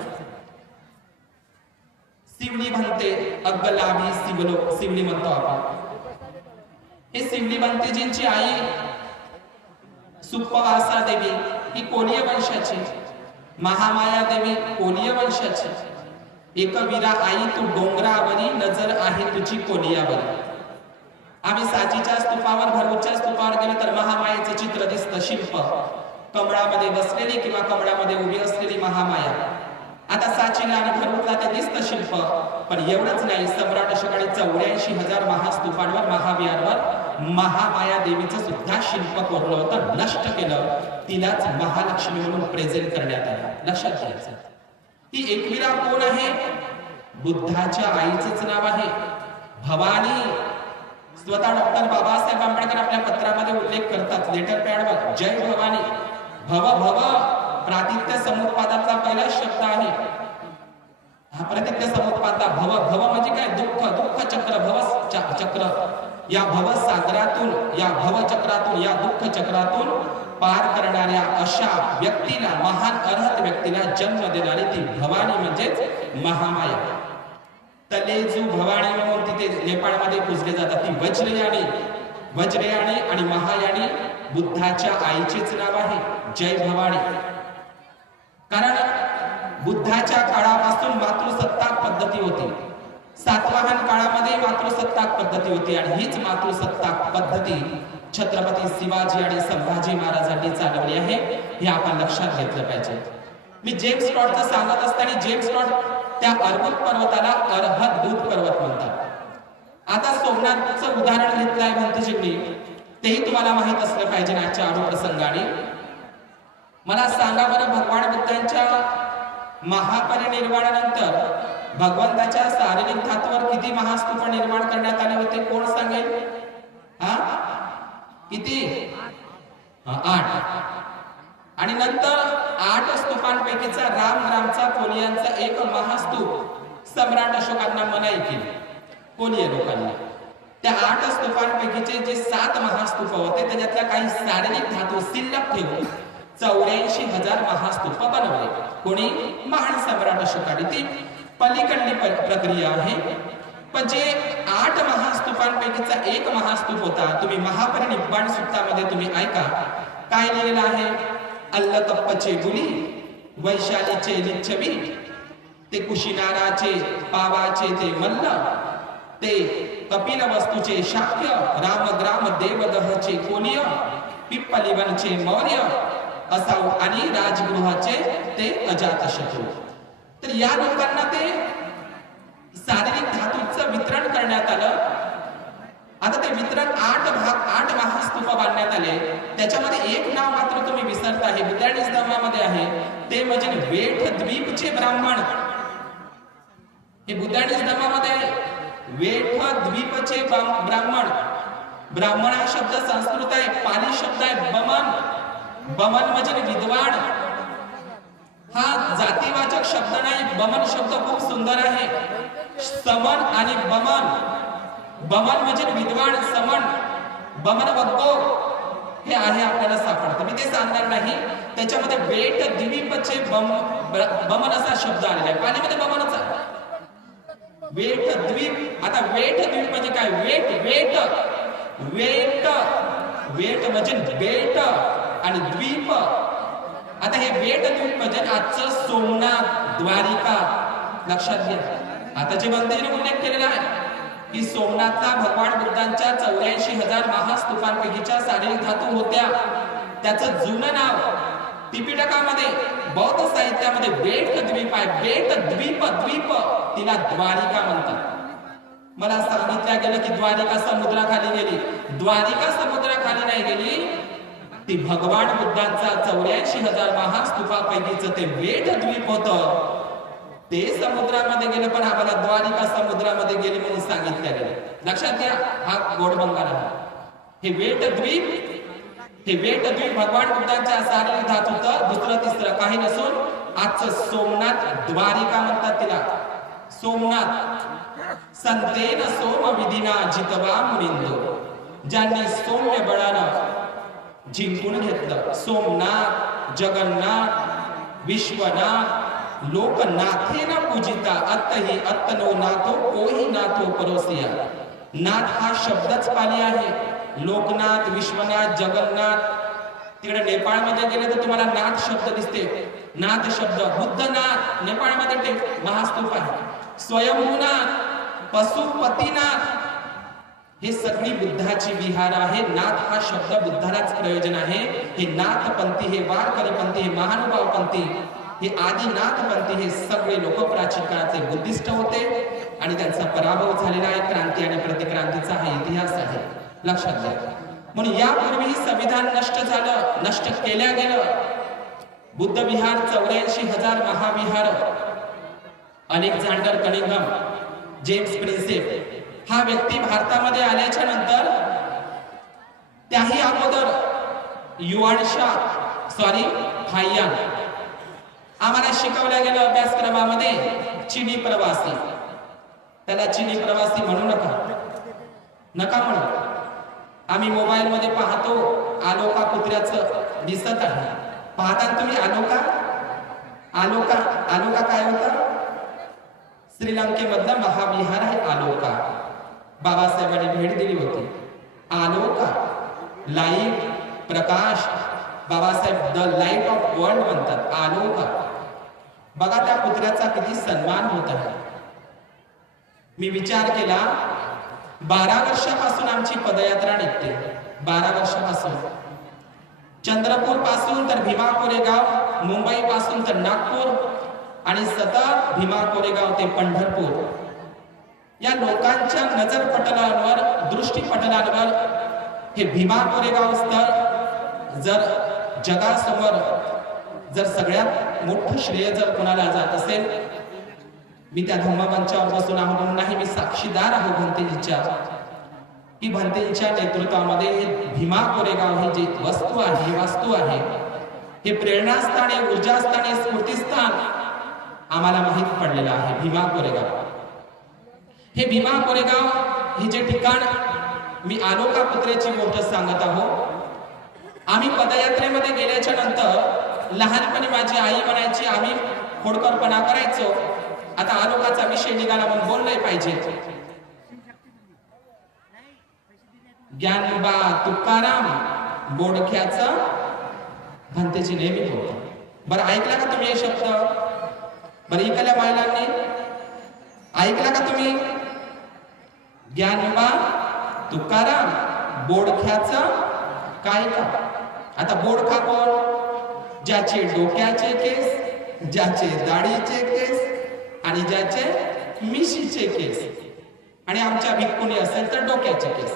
शिवली म्हणते अग्गलाभी शिवली म्हणतो आपण. हे शिवली म्हणतेजींची आई सुप्पवासा देवी ही कोलिय वंशाची, महामाया देवी कोलिय वंशाची. एकवीरा आई तू डोंगरावरी, नजर आहे तुझी कोलियावरी. आम्ही साचीच्या स्तूपावर, भरूचच्या स्तूपावर गेलो तर महामायेचं चित्र दिसतं, शिल्प, कमळामध्ये बसलेली किंवा कमळामध्ये उभी असलेली महामाया. आता साचीला आणि भरूचला ते दिसतं शिल्प. पण एवढंच नाही, सम्राट अशोकाने 84,000 महास्तूपांवर, महाविहारवर महामाया देवीचं सुद्धा शिल्प कोरलं होतं, नष्ट केलं. तिलाच महालक्ष्मी म्हणून प्रेझेंट करण्यात आलं. लक्षात घ्यायचं. ही एकविरा कोण आहे? बुद्धाच्या आईचंच नाव आहे भवानी. स्वतः डॉक्टर बाबासाहेब आंबेडकर आपल्या पत्रामध्ये उल्लेख करतात, लेटर पॅडवर, जय भवानी. भव भव प्रातिथ्य समुत्पादातला पहिला शब्द आहे हा. प्रतिथ्य समुत्पादा भव. भव म्हणजे काय? दुःख. दुःख चक्र, भव चक्र. या भव सागरातून, या भव चक्रातून, या दुःख चक्रातून पार करणाऱ्या अशा व्यक्तीला, महान अर्हत व्यक्तीला जन्म देणारी ती भवानी म्हणजेच महामाया. तलेजू भवानी म्हणून तिथे नेपाळमध्ये पूजले जातात. ती वज्रयानी, वज्रयानी आणि महायानी बुद्धाच्या आईचेच नाव आहे, जय भवानी. कारण बुद्धाच्या काळापासून मातृसत्ताक पद्धती होती. सातवाहन काळामध्ये मातृसत्ताक पद्धती होती आणि हीच मातृसत्ताक पद्धती छत्रपती शिवाजी आणि संभाजी महाराजांनी चालवली आहे, हे आपण लक्षात घेतलं पाहिजे. मी जेम्स टॉडचं सांगत असताना जेम्स टॉड त्या अर्बुद पर्वताला अर्हत बुध पर्वत म्हणतात. आता सोमनाथचं उदाहरण घेतलं आहे भंतजींनी, तेही तुम्हाला माहित असलं पाहिजे आजच्या अनुप्रसंगाने. मला सांगा बरं, भगवान बुद्धांच्या महापरिनिर्वाणानंतर भगवंताच्या शारीरिक धातूवर किती महास्तूप निर्माण करण्यात आले होते? कोण सांगेल? किती? 8. आणि नंतर 8 स्तूपांपैकीचा रामचा कोलियांचा एक महास्तूप सम्राट अशोकांना मनाई केली, कोलिय लोकांना. त्या 8 स्तूपांपैकीचे जे 7 महास्तूप होते त्याच्यातल्या काही शारीरिक धातू शिल्लक ठेवून 84,000 महास्तूप बनवले. कोणी? महान सम्राट अशोकाने. ती पलीकडली प्रक्रिया आहे. पण जे 8 महास्तूपांपैकीचा एक महास्तूप होता, तुम्ही महापरिनिर्वाण सूक्तामध्ये तुम्ही ऐका काय लिहिलेलं आहे. अल्लतप्पचे गुली, वैशालीचे लिच्छवी, ते कुशिनाराचे पावाचे ते मल्ल, ते कपिल वस्तूचे शाक्य, रामग्राम देवदहचे कोलिय, पिप्पलीवनचे मौर्य असाव आणि राजगृहाचे ते अजातशत्रू. तर या लोकांना ते शारीरिक धातूचं वितरण करण्यात आलं. आता ते वितरण 8 महास्तूप बांधण्यात आले. त्याच्यामध्ये एक नाव मात्र तुम्ही विसरता आहे, बुद्धांच्या धर्मामध्ये आहे, ते म्हणजे वेठ द्वीपचे ब्राह्मण. हे बुद्धांच्या धर्मामध्ये आहे, वेठ द्वीपचे ब्राह्मण. ब्राह्मण हा शब्द संस्कृत आहे, पाली शब्द आहे बमन. बमन म्हणजे विद्वान. हा जातीवाचक शब्द नाही. बमन शब्द खूप सुंदर आहे. समन आणि बमन. बमन म्हणजे विद्वान, समन, बमन वग्गो हे आहे आपल्याला सापडतं. मी ते सांगणार नाही. त्याच्यामध्ये वेठ द्वीपचे बमन असा शब्द आलेला आहे. पाण्यामध्ये बमनच आहे. वेठ द्वीप. आता वेठ द्वीप म्हणजे काय? वेठ वेठ वेठ वेठ म्हणजे बेट आणि द्वीप. आता हे वेठ द्वीप म्हणजे आजचं सोमनाथ, द्वारिका. लक्षात घ्या. आता जे मंदिराने उल्लेख केलेला आहे की सोमनाथला भगवान बुद्धांच्या 84,000 महास्तूपांपैकीच्या शारीरिक धातू होत्या. त्याचं जुनं नाव त्रिपिटकामध्ये, बौद्ध साहित्यामध्ये वेठ द्वीप आहे. वेठ द्वीप, द्वीप, तिला द्वारिका म्हणतात. मला सांगितलं गेलं की द्वारिका समुद्राखाली गेली. द्वारिका समुद्राखाली नाही गेली, ती भगवान बुद्धांचा 84,000 महास्तूपापैकीच ते वेठ द्वीप होतं, ते समुद्रामध्ये गेलं. पण आम्हाला द्वारिका समुद्रामध्ये गेली म्हणून सांगितलं गेलं. लक्षात घ्या, हा गोड बंगाल आहे. हे वेठ द्वीप भगवान बुद्धांच्या शारीरिक धातूचं दुसरं तिसरं काही नसून आजचं सोमनाथ, द्वारिका म्हणतात तिला. सोमनाथ. संतेन सोम विधिना जितवा मुनिंदो. ज्यांनी सौम्य बळानं जिंकून घेतलं. सोमनाथ, जगन्नाथ, विश्वनाथ, लोकनाथेन पूजिता अत्तहि अत्तनो नाथो कोही नाथो परोसिया. नाथ हा शब्दच पाली आहे. लोकनाथ, विश्वनाथ, जगन्नाथ. तिकडे नेपाळमध्ये गेले तर तुम्हाला नाथ शब्द दिसते. नाथ शब्द. बुद्धनाथ नेपाळमध्ये महास्तूप आहे. स्वयंभूनाथ, पशुपतीनाथ, हे सगळी बुद्धाची विहार आहे. नाथ हा शब्द बुद्धालाच प्रयोजन आहे. हे नाथपंथी, हे वारकरीपंथी, हे महानुभावपंथी, हे आदिनाथपंथी, हे सगळे लोक प्राचीन काळाचे बुद्धिस्ट होते आणि त्यांचा पराभव झालेला आहे. क्रांती आणि प्रतिक्रांतीचा हा इतिहास आहे. लक्षात घ्या. म्हणून यापूर्वी संविधान नष्ट झालं, नष्ट केल्या गेलं. बुद्ध विहार 84,000 महाविहार अलेक्झांडर कनिंघम, जेम्स प्रिन्सेप हा व्यक्ती भारतामध्ये आल्याच्या नंतर त्याही अगोदर हाय्यान आम्हाला शिकवल्या गेलं अभ्यासक्रमामध्ये चिनी प्रवासी. त्याला चिनी प्रवासी म्हणू नका, नका म्हणू. आम्ही मोबाईल मध्ये पाहतो आलोका कुत्र्याचं दिसत आहे. पाहता तुम्ही आलोका? आलोका आलोका काय होतं? श्रीलंकेमधलं महाविहार आहे आलोका. बाबासाहेबांनी भेट दिली होती. आलोका लाईट, प्रकाश. Babasaheb the light of world म्हणतात आलोका. बघा त्या कुत्र्याचा किती सन्मान होत आहे. मी विचार केला 12 वर्षापासून आमची पदयात्रा निघते. 12 वर्षापासून चंद्रपूर पासून तर भीमा कोरेगाव, मुंबई पासून तर नागपूर आणि सतत भीमा कोरेगाव ते पंढरपूर. या लोकांच्या नजर पटलांवर, दृष्टी पटलांवर हे भीमा कोरेगाव स्थळ जर जगासमोर जर सगळ्यात मोठं श्रेय जर कोणाला जात असेल, मी त्या धम्ममंचावर बसून आहो म्हणून नाही, मी साक्षीदार आहो भंतेजीच्या, की भंतेजीच्या नेतृत्वामध्ये भीमा कोरेगाव ही जी वस्तू आहे, वास्तू आहे, हे प्रेरणास्थान आहे, ऊर्जास्थान आहे, स्फूर्तिस्थान आम्हाला माहित पडलेलं आहे. भीमा कोरेगाव हे भीमा कोरेगाव हे जे ठिकाण मी आलोका कुत्र्याची गोष्ट सांगत आहो. आम्ही पदयात्रेमध्ये गेल्याच्या नंतर लहानपणी माझी आई म्हणायची आम्ही खोडकरपणा करायचो. आता आलोकाचा विषय निघाला म्हणून बोललंय पाहिजे. ज्ञानोबा तुकाराम बोडख्याचं भंतेची नेहमी बोलतो. बरं ऐकला का तुम्ही हे शब्द? बरं इकल्या महिलांनी ऐकला का तुम्ही? ज्ञानोबा तुकाराम बोडख्याचं काय का? आता बोडखा कोण? ज्याचे डोक्याचे केस, ज्याचे दाढीचे केस आणि ज्याचे मिशीचे केस, आणि आमच्या भिक्कुनी असेल तर डोक्याचे केस.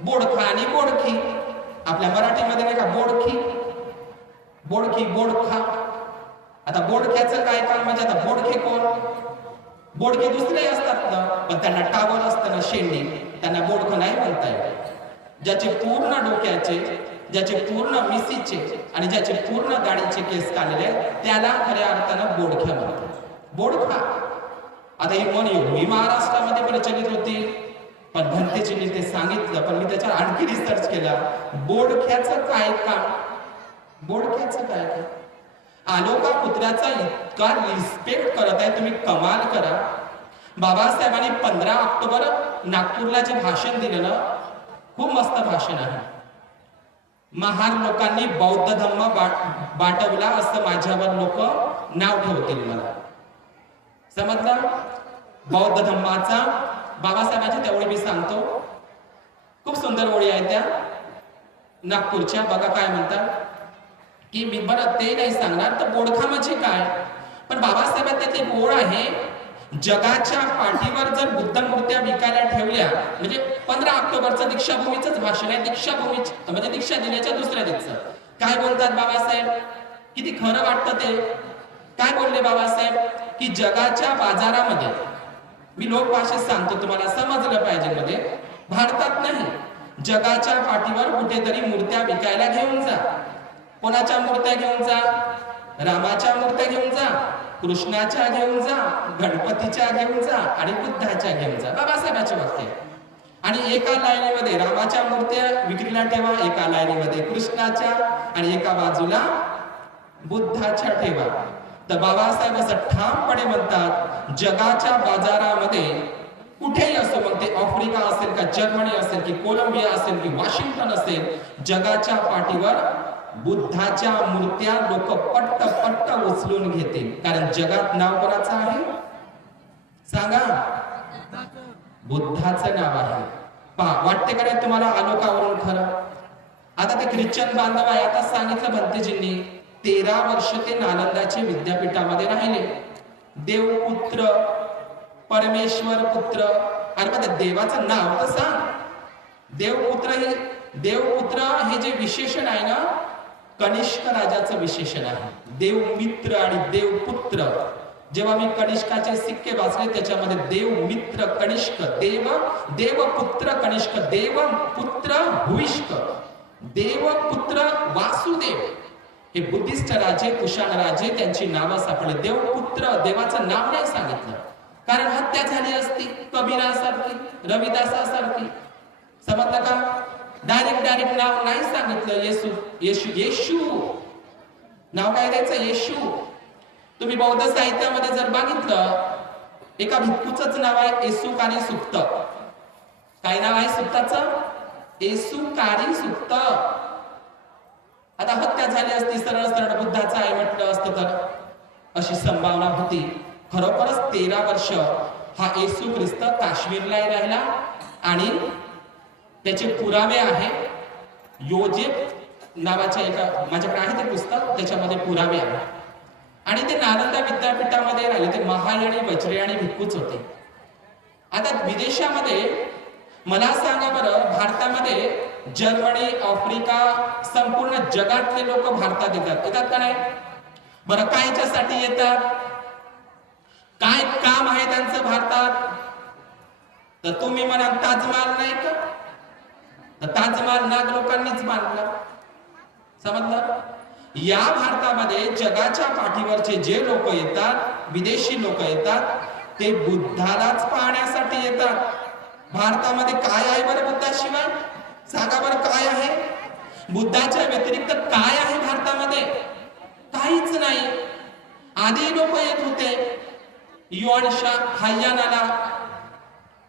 बोडखा आणि बोडखी. आपल्या मराठीमध्ये नाही का बोडखी, बोडखी, बोडखा. आता बोडख्याचं काय काम? म्हणजे आता बोडखे कोण? बोडखे दुसरे असतात ना, पण त्यांना टावर असतं ना, शेंडी, त्यांना बोडखं नाही म्हणता येत. ज्याचे पूर्ण डोक्याचे, ज्याचे पूर्ण मिशीचे आणि ज्याचे पूर्ण दाढीचे केस काढलेले त्याला खऱ्या अर्थानं बोडख्या म्हणतात. बोडखा. आता ही म्हण एवढी महाराष्ट्रामध्ये प्रचलित होती, पण भंतेजींनी ते सांगितलं, पण मी त्याच्यावर आणखी रिसर्च केला. बोडख्याचं काय काम? बोडख्याचं काय काम? आलोका कुत्र्याचा इतका रिस्पेक्ट करत आहे तुम्ही, कमाल करा. बाबासाहेबांनी 15 ऑक्टोबर नागपूरला जे भाषण दिलेलं खूप मस्त भाषण आहे. महार लोकांनी बौद्ध धम्म बाटवला असं माझ्यावर लोक नाव ठेवतील मला. समजलं? बौद्ध धम्माचा बाबासाहेबांची तेवढी मी सांगतो. खूप सुंदर ओळी आहेत त्या नागपूरच्या. बघा काय म्हणतात की मी बरं ते नाही सांगणार, तर बोडखा म्हणजे काय? पण बाबासाहेबांचे ते बोळ आहे, जगाच्या पाठीवर जर बुद्ध मूर्त्या विकायला ठेवल्या, म्हणजे 15 ऑक्टोबरचं दीक्षाभूमीचंच भाषण आहे. दीक्षाभूमी म्हणजे दीक्षा दिल्याच्या दुसऱ्या दिवशी काय बोलतात बाबासाहेब? किती खरं वाटतं ते. काय बोलले बाबासाहेब? की जगाच्या बाजारामध्ये, मी लोकभाषेत सांगतो तुम्हाला समजलं पाहिजे, मध्ये भारतात नाही, जगाच्या पाठीवर कुठेतरी मूर्त्या विकायला घेऊन जा. कोणाच्या मूर्त्या घेऊन जा? रामाच्या मूर्त्या घेऊन जा, कृष्णाच्या घेऊन जा, गणपतीच्या घेऊन जा आणि बुद्धाच्या घेऊन जा. बाबासाहेबांचे वाक्य. आणि एका लाईनीमध्ये रामाच्या मूर्त्या विक्रीला ठेवा, एका लाईनीमध्ये कृष्णाच्या आणि एका बाजूला बुद्धाच्या ठेवा. तर बाबासाहेब असं ठामपणे म्हणतात, जगाच्या बाजारामध्ये कुठेही असो, मग ते आफ्रिका असेल का, जर्मनी असेल की कोलंबिया असेल की वॉशिंग्टन असेल, जगाच्या पाठीवर बुद्धाच्या मूर्त्या लोक पट्ट पट्ट उचलून घेतील. कारण जगात नाव कोणाचं आहे? सांगा. बुद्धाचं नाव आहे. पहा, वाटते का नाही तुम्हाला आलोकावरून खरं? आता ते ख्रिश्चन बांधव आहे. आता सांगितलं भंतेजींनी 13 वर्ष ते नालंदाचे विद्यापीठामध्ये राहिले. देवपुत्र, परमेश्वर पुत्र. अरे पण देवाचं नाव तर सांग. देवपुत्र हे जे विशेषण आहे ना, कनिष्क राजाचं विशेषण आहे. देवमित्र आणि देवपुत्र. जेव्हा मी कनिष्काचे सिक्के वाचले त्याच्यामध्ये देव मित्र कनिष्क, देवपुत्र कनिष्क, देवपुत्र भूयिष्क, देवपुत्र वासुदेव, हे बुद्धिस्ट राजे, कुशाण राजे, त्यांची नावं सापडली. देवपुत्र, देवाचं नाव नाही सांगितलं, कारण हत्या झाली असती कबीरासारखी, रविदासासारखी. समजलं का? डायरेक्ट नाव नाही सांगितलं. येशू नाव काय द्यायचं? येशू. तुम्ही बौद्ध साहित्यामध्ये जर बघितलं, एका भिक्खूचंच नाव आहे येसुकारी सुक्त. काय नाव आहे सुक्ताचं? येसुकारी सुक्त. आता हत्या झाली असती, सरळ सरळ बुद्धाचं आहे म्हटलं असतं तर अशी संभावना होती. खरोखरच 13 वर्ष हा येशू ख्रिस्त काश्मीरला राहिला आणि त्याचे पुरावे आहे. योजेफ नावाच्या एका, माझ्याकडे आहे ते पुस्तक, त्याच्यामध्ये पुरावे आहे. आणि ते नालंदा विद्यापीठामध्ये राहिले. ते महायानी वज्रयानी भिक्खूच होते. आता विदेशामध्ये मला सांगा बरं, भारतामध्ये जर्मनी, आफ्रिका, संपूर्ण जगातले लोक भारतात येतात का नाही? बरं, कायच्यासाठी येतात? काय काम आहे त्यांचं भारतात? तर तुम्ही म्हणा ताजमहाल नाही का? तर ताजमहाल नाग लोकांनीच बांधला. समजलं? या भारतामध्ये जगाच्या पाठीवरचे जे लोक येतात, विदेशी लोक येतात, ते बुद्धालाच पाहण्यासाठी येतात. भारतामध्ये काय आहे बरं बुद्धाशिवाय? सांगा बरं काय आहे? बुद्धाच्या व्यतिरिक्त काय आहे भारतामध्ये? काहीच नाही. आधी लोक येत होते. युआन शाह, हाय्यान आला,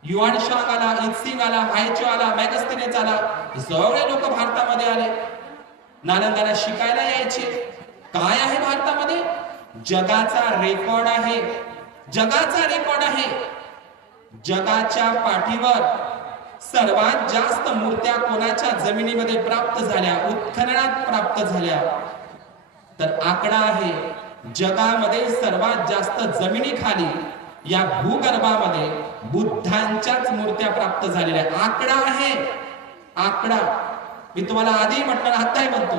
युआन शाह आला, इत्सिंग आला, हायचो आला, मॅगस्तिनेच आला, सगळे लोक भारतामध्ये आले. नालंदाला शिकायला यायचे. काय आहे भारतामध्ये? जगाचा रेकॉर्ड आहे. जगाचा रेकॉर्ड आहे. जगाच्या पाठीवर सर्वात जास्त मूर्त्या कोणाच्या जमिनीमध्ये प्राप्त झाल्या, उत्खननात प्राप्त झाल्या, तर आकडा आहे जगामध्ये सर्वात जास्त जमिनीखाली या भूगर्भामध्ये बुद्धांच्याच मूर्त्या प्राप्त झालेल्या. आकडा आहे, आकडा. मी तुम्हाला आधी म्हटलं, आताही म्हणतो,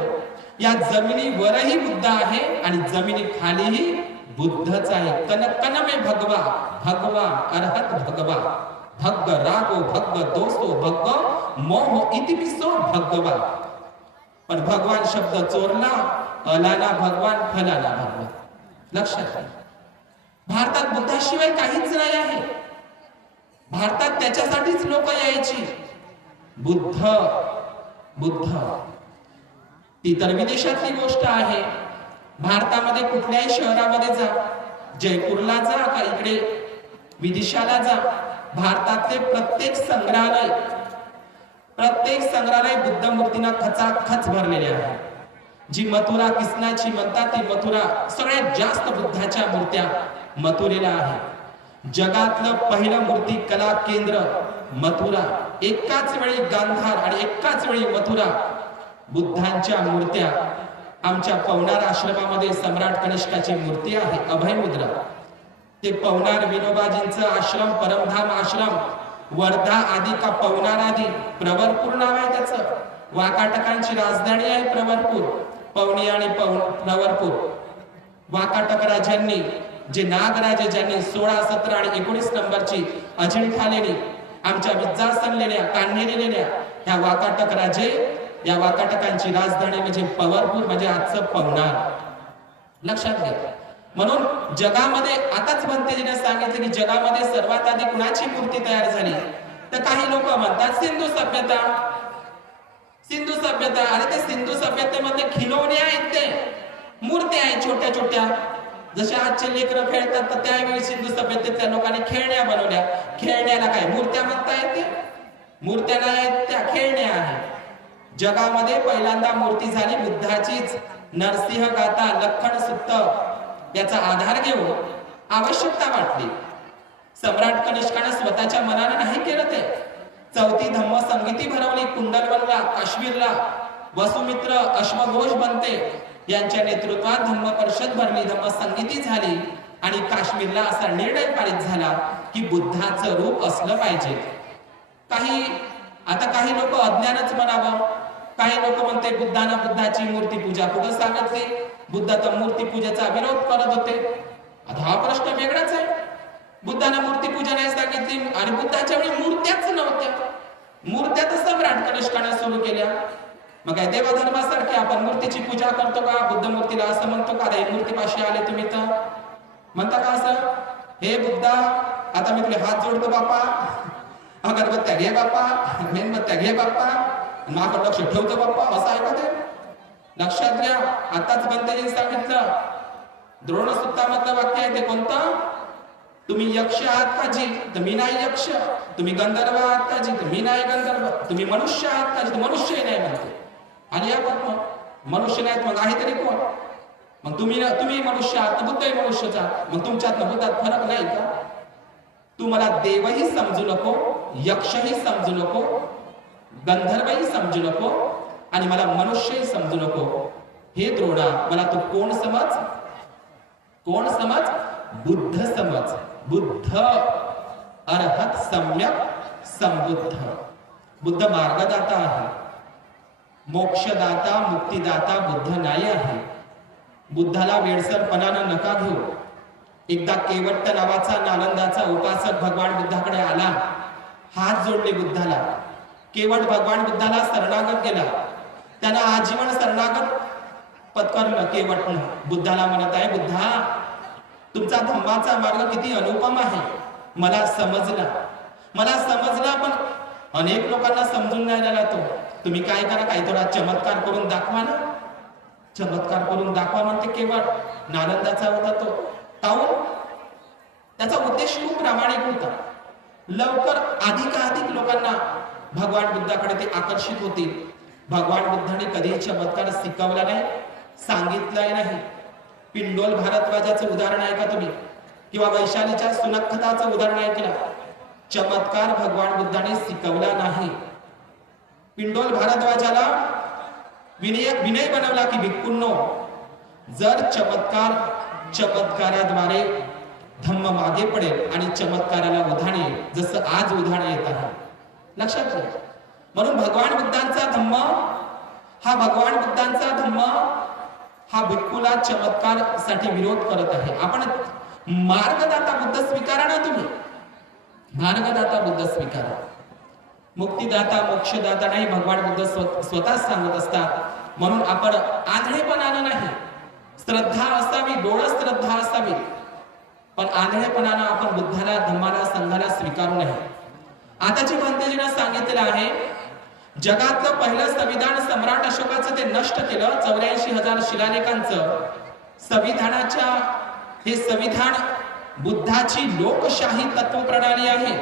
या जमिनीवरही बुद्ध आहे आणि जमिनी खालीही बुद्धच आहे. कन कन में भगवा, भगवा अरहत भगवा, भग्ग रागो भग्ग दोषो भग्ग मोह इतिपिसो भगवा. पण भगवान शब्द चोरला, अलाना भगवान फलाना भगवान. लक्षात घ्या, भारतात बुद्धाशिवाय काहीच नाही आहे. भारतात त्याच्यासाठीच लोक यायची. बुद्ध बुद्ध ती तर विदेशातली गोष्ट आहे. भारतामध्ये कुठल्याही शहरामध्ये जा, जयपूरला जा का इकडे विदिशाला जा, भारतातले प्रत्येक संग्रहालय बुद्ध मूर्तींना खचाखच भरलेले आहे. जी मथुरा कृष्णाची म्हणतात ती मथुरा, सगळ्यात जास्त बुद्धाच्या मूर्त्या मथुरेला आहे. जगातलं पहिलं मूर्ती कला केंद्र मथुरा. एकाच वेळी गांधार आणि एकाच वेळी मथुरा. बुद्धांच्या मूर्त्या आमच्या पवनार आश्रमामध्ये सम्राट कनिष्काची मूर्ती आहे, अभय मुद्रा. ते पवनार विनोबाजींचं आश्रम, परमधाम आश्रम, वर्धा आदी का पवनार आदी, प्रवरपूर नाव आहे त्याचं. वाकाटकांची राजधानी आहे प्रवरपूर, पवनी आणि प्रवरपूर. वाकाटक राजांनी, जे नागराजे ज्यांनी 16, 17 आणि 19 नंबरची अजिंठा लेणी आमच्या विद्यासन लेण्या, कान्हेरी लेण्या, ह्या वाकाटक राजे, या वाकाटकांची राजधानी म्हणजे पवरपूर, म्हणजे आजचं पवनार. लक्षात घ्या. म्हणून जगामध्ये आताच म्हणतेजीने सांगितलं की जगामध्ये सर्वात आधी कुणाची मूर्ती तयार झाली, तर काही लोक म्हणतात सिंधू सभ्यता. सिंधू सभ्यता, अरे ते सिंधू सभ्यतेमध्ये खिलौने आहेत, ते मूर्ती आहेत छोट्या छोट्या. जसे आजचे लेकरं खेळतात, तर त्यावेळी सिंधू सभ्यतेच्या लोकांनी खेळण्या बनवल्या. खेळण्याला काय मूर्त्या म्हणता येते? मूर्त्या नाही, त्या खेळण्या आहेत. जगामध्ये पहिल्यांदा मूर्ती झाली बुद्धाचीच. नरसिंह गाथा, लखन सुत्त याचा आधार घेऊन आवश्यकता वाटली. सम्राट कनिष्काने स्वतःच्या मनाने नाही केलं ते. चौथी धम्म संगीती भरवली कुंडलवनला, काश्मीरला. वसुमित्र, अश्वघोष बनते यांच्या नेतृत्वात धम्म परिषद भरली, धम्म संगीती झाली आणि काश्मीरला असा निर्णय पारित झाला की बुद्धाचं रूप असलं पाहिजे. काही लोक अज्ञानच म्हणावं, काही लोक म्हणते बुद्धाची मूर्ती पूजा कुठं सांगितली? बुद्ध तर मूर्ती पूजेचा विरोध करत होते. आता हा प्रश्न वेगळाच आहे. बुद्धानं मूर्ती पूजा नाही सांगितली आणि बुद्धाच्या वेळी मूर्त्याच नव्हत्या. मूर्त्या तर सम्राट कनिष्काने सुरू केल्या. मग काय देवाधर्मासारखे आपण मूर्तीची पूजा करतो का? बुद्ध मूर्तीला असं म्हणतो का? ही मूर्तीपाशी आले तुम्ही तर म्हणता का असं? हे बुद्धा, आता मी तुला हात जोडतो बापा, अगरबत्त्या घे बापा, मेणबत्त्या घे बापा, माझं लक्ष ठेवतो बाप्पा, असं आहे का ते? लक्षात घ्या. आताच बंतेजींनी सांगितलं, द्रोणसुत्तामधलं वाक्य आहे ते कोणतं? तुम्ही यक्ष आहात का जी? तर मी नाही यक्ष. तुम्ही गंधर्व आहात का जी? तर मी नाही गंधर्व. तुम्ही मनुष्य आहात का जी? तर मनुष्य नाही म्हणते. आणि या कोण मनुष्य नाहीत मग आहे तरी कोण? मग तुम्ही मनुष्य आहात, बुद्धही मनुष्यचा. मग तुमच्यात बुद्धात फरक नाही का? तू मला देवही समजू नको, यक्षही समजू नको, गंधर्वही समजू नको आणि मला मनुष्यही समजू नको. हे द्रोणा, मला तू कोण समज? कोण समज? बुद्ध समज. बुद्ध अरहत सम्यक संबुद्ध. बुद्ध मार्गदाता आहे, मोक्षदाता मुक्तिदाता बुद्ध नाही आहे. बुद्धाला वेडसरपणानं नका घेऊ. एकदा केवट नावाचा नालंदाचा उपासक भगवान बुद्धाकडे आला, हात जोडले बुद्धाला. केवट भगवान बुद्धाला शरणागत गेला. त्यांना आजीवन शरणागत पत्करलं केवटनं. बुद्धाला म्हणत आहे, बुद्धा, तुमचा धम्माचा मार्ग किती अनुपम आहे. मला समजला पण अनेक लोकांना समजून नाही राहिला तो. तुम्ही काय करा, काही थोडा चमत्कार करून दाखवा ना. चमत्कार करून दाखवा म्हणते केवट. नालंदाचा होता तो. काहून? त्याचा उद्देश खूप प्रामाणिक होता. लवकर अधिकाधिक लोकांना भगवान बुद्धाकडे ते आकर्षित होतील. भगवान बुद्धाने कधीही चमत्कार शिकवला नाही, सांगितलाही नाही. पिंडोल भारद्वाजाचं उदाहरण आहे का तुम्ही? किंवा वैशालीच्या सुनखताचं उदाहरण ऐकलं? चमत्कार भगवान बुद्धाने शिकवला नाही. पिंडोल भारद्वाजाला विनय बनवला की भिक्खूंनो, जर चमत्काराद्वारे धम्म मागे पडेल आणि चमत्काराला उधाण येईल, जसं आज उधाण येत आहे. लक्षात घ्या. म्हणून भगवान बुद्धांचा धम्म हा भिक्खूला चमत्कार साठी विरोध करत आहे. आपण मार्गदाता बुद्ध स्वीकारा ना. तुम्ही मार्गदाता बुद्ध स्वीकारा. मुक्तिदाता मोक्षदाता नाही, भगवान बुद्ध स्वतः सांगत असतात. म्हणून आपण आंधळेपणानं नाही, श्रद्धा असावी, डोळस श्रद्धा असावी, पण आंधळेपणानं आपण बुद्धाला, धम्माला, संघाला स्वीकारू नये. आताची भंतेजीनं सांगितलेलं आहे, जगातलं पहिलं संविधान सम्राट अशोकाचं ते नष्ट केलं. 84,000 शिलालेखांचं संविधानाच्या, हे संविधान बुद्धाची लोकशाही तत्व प्रणाली आहे.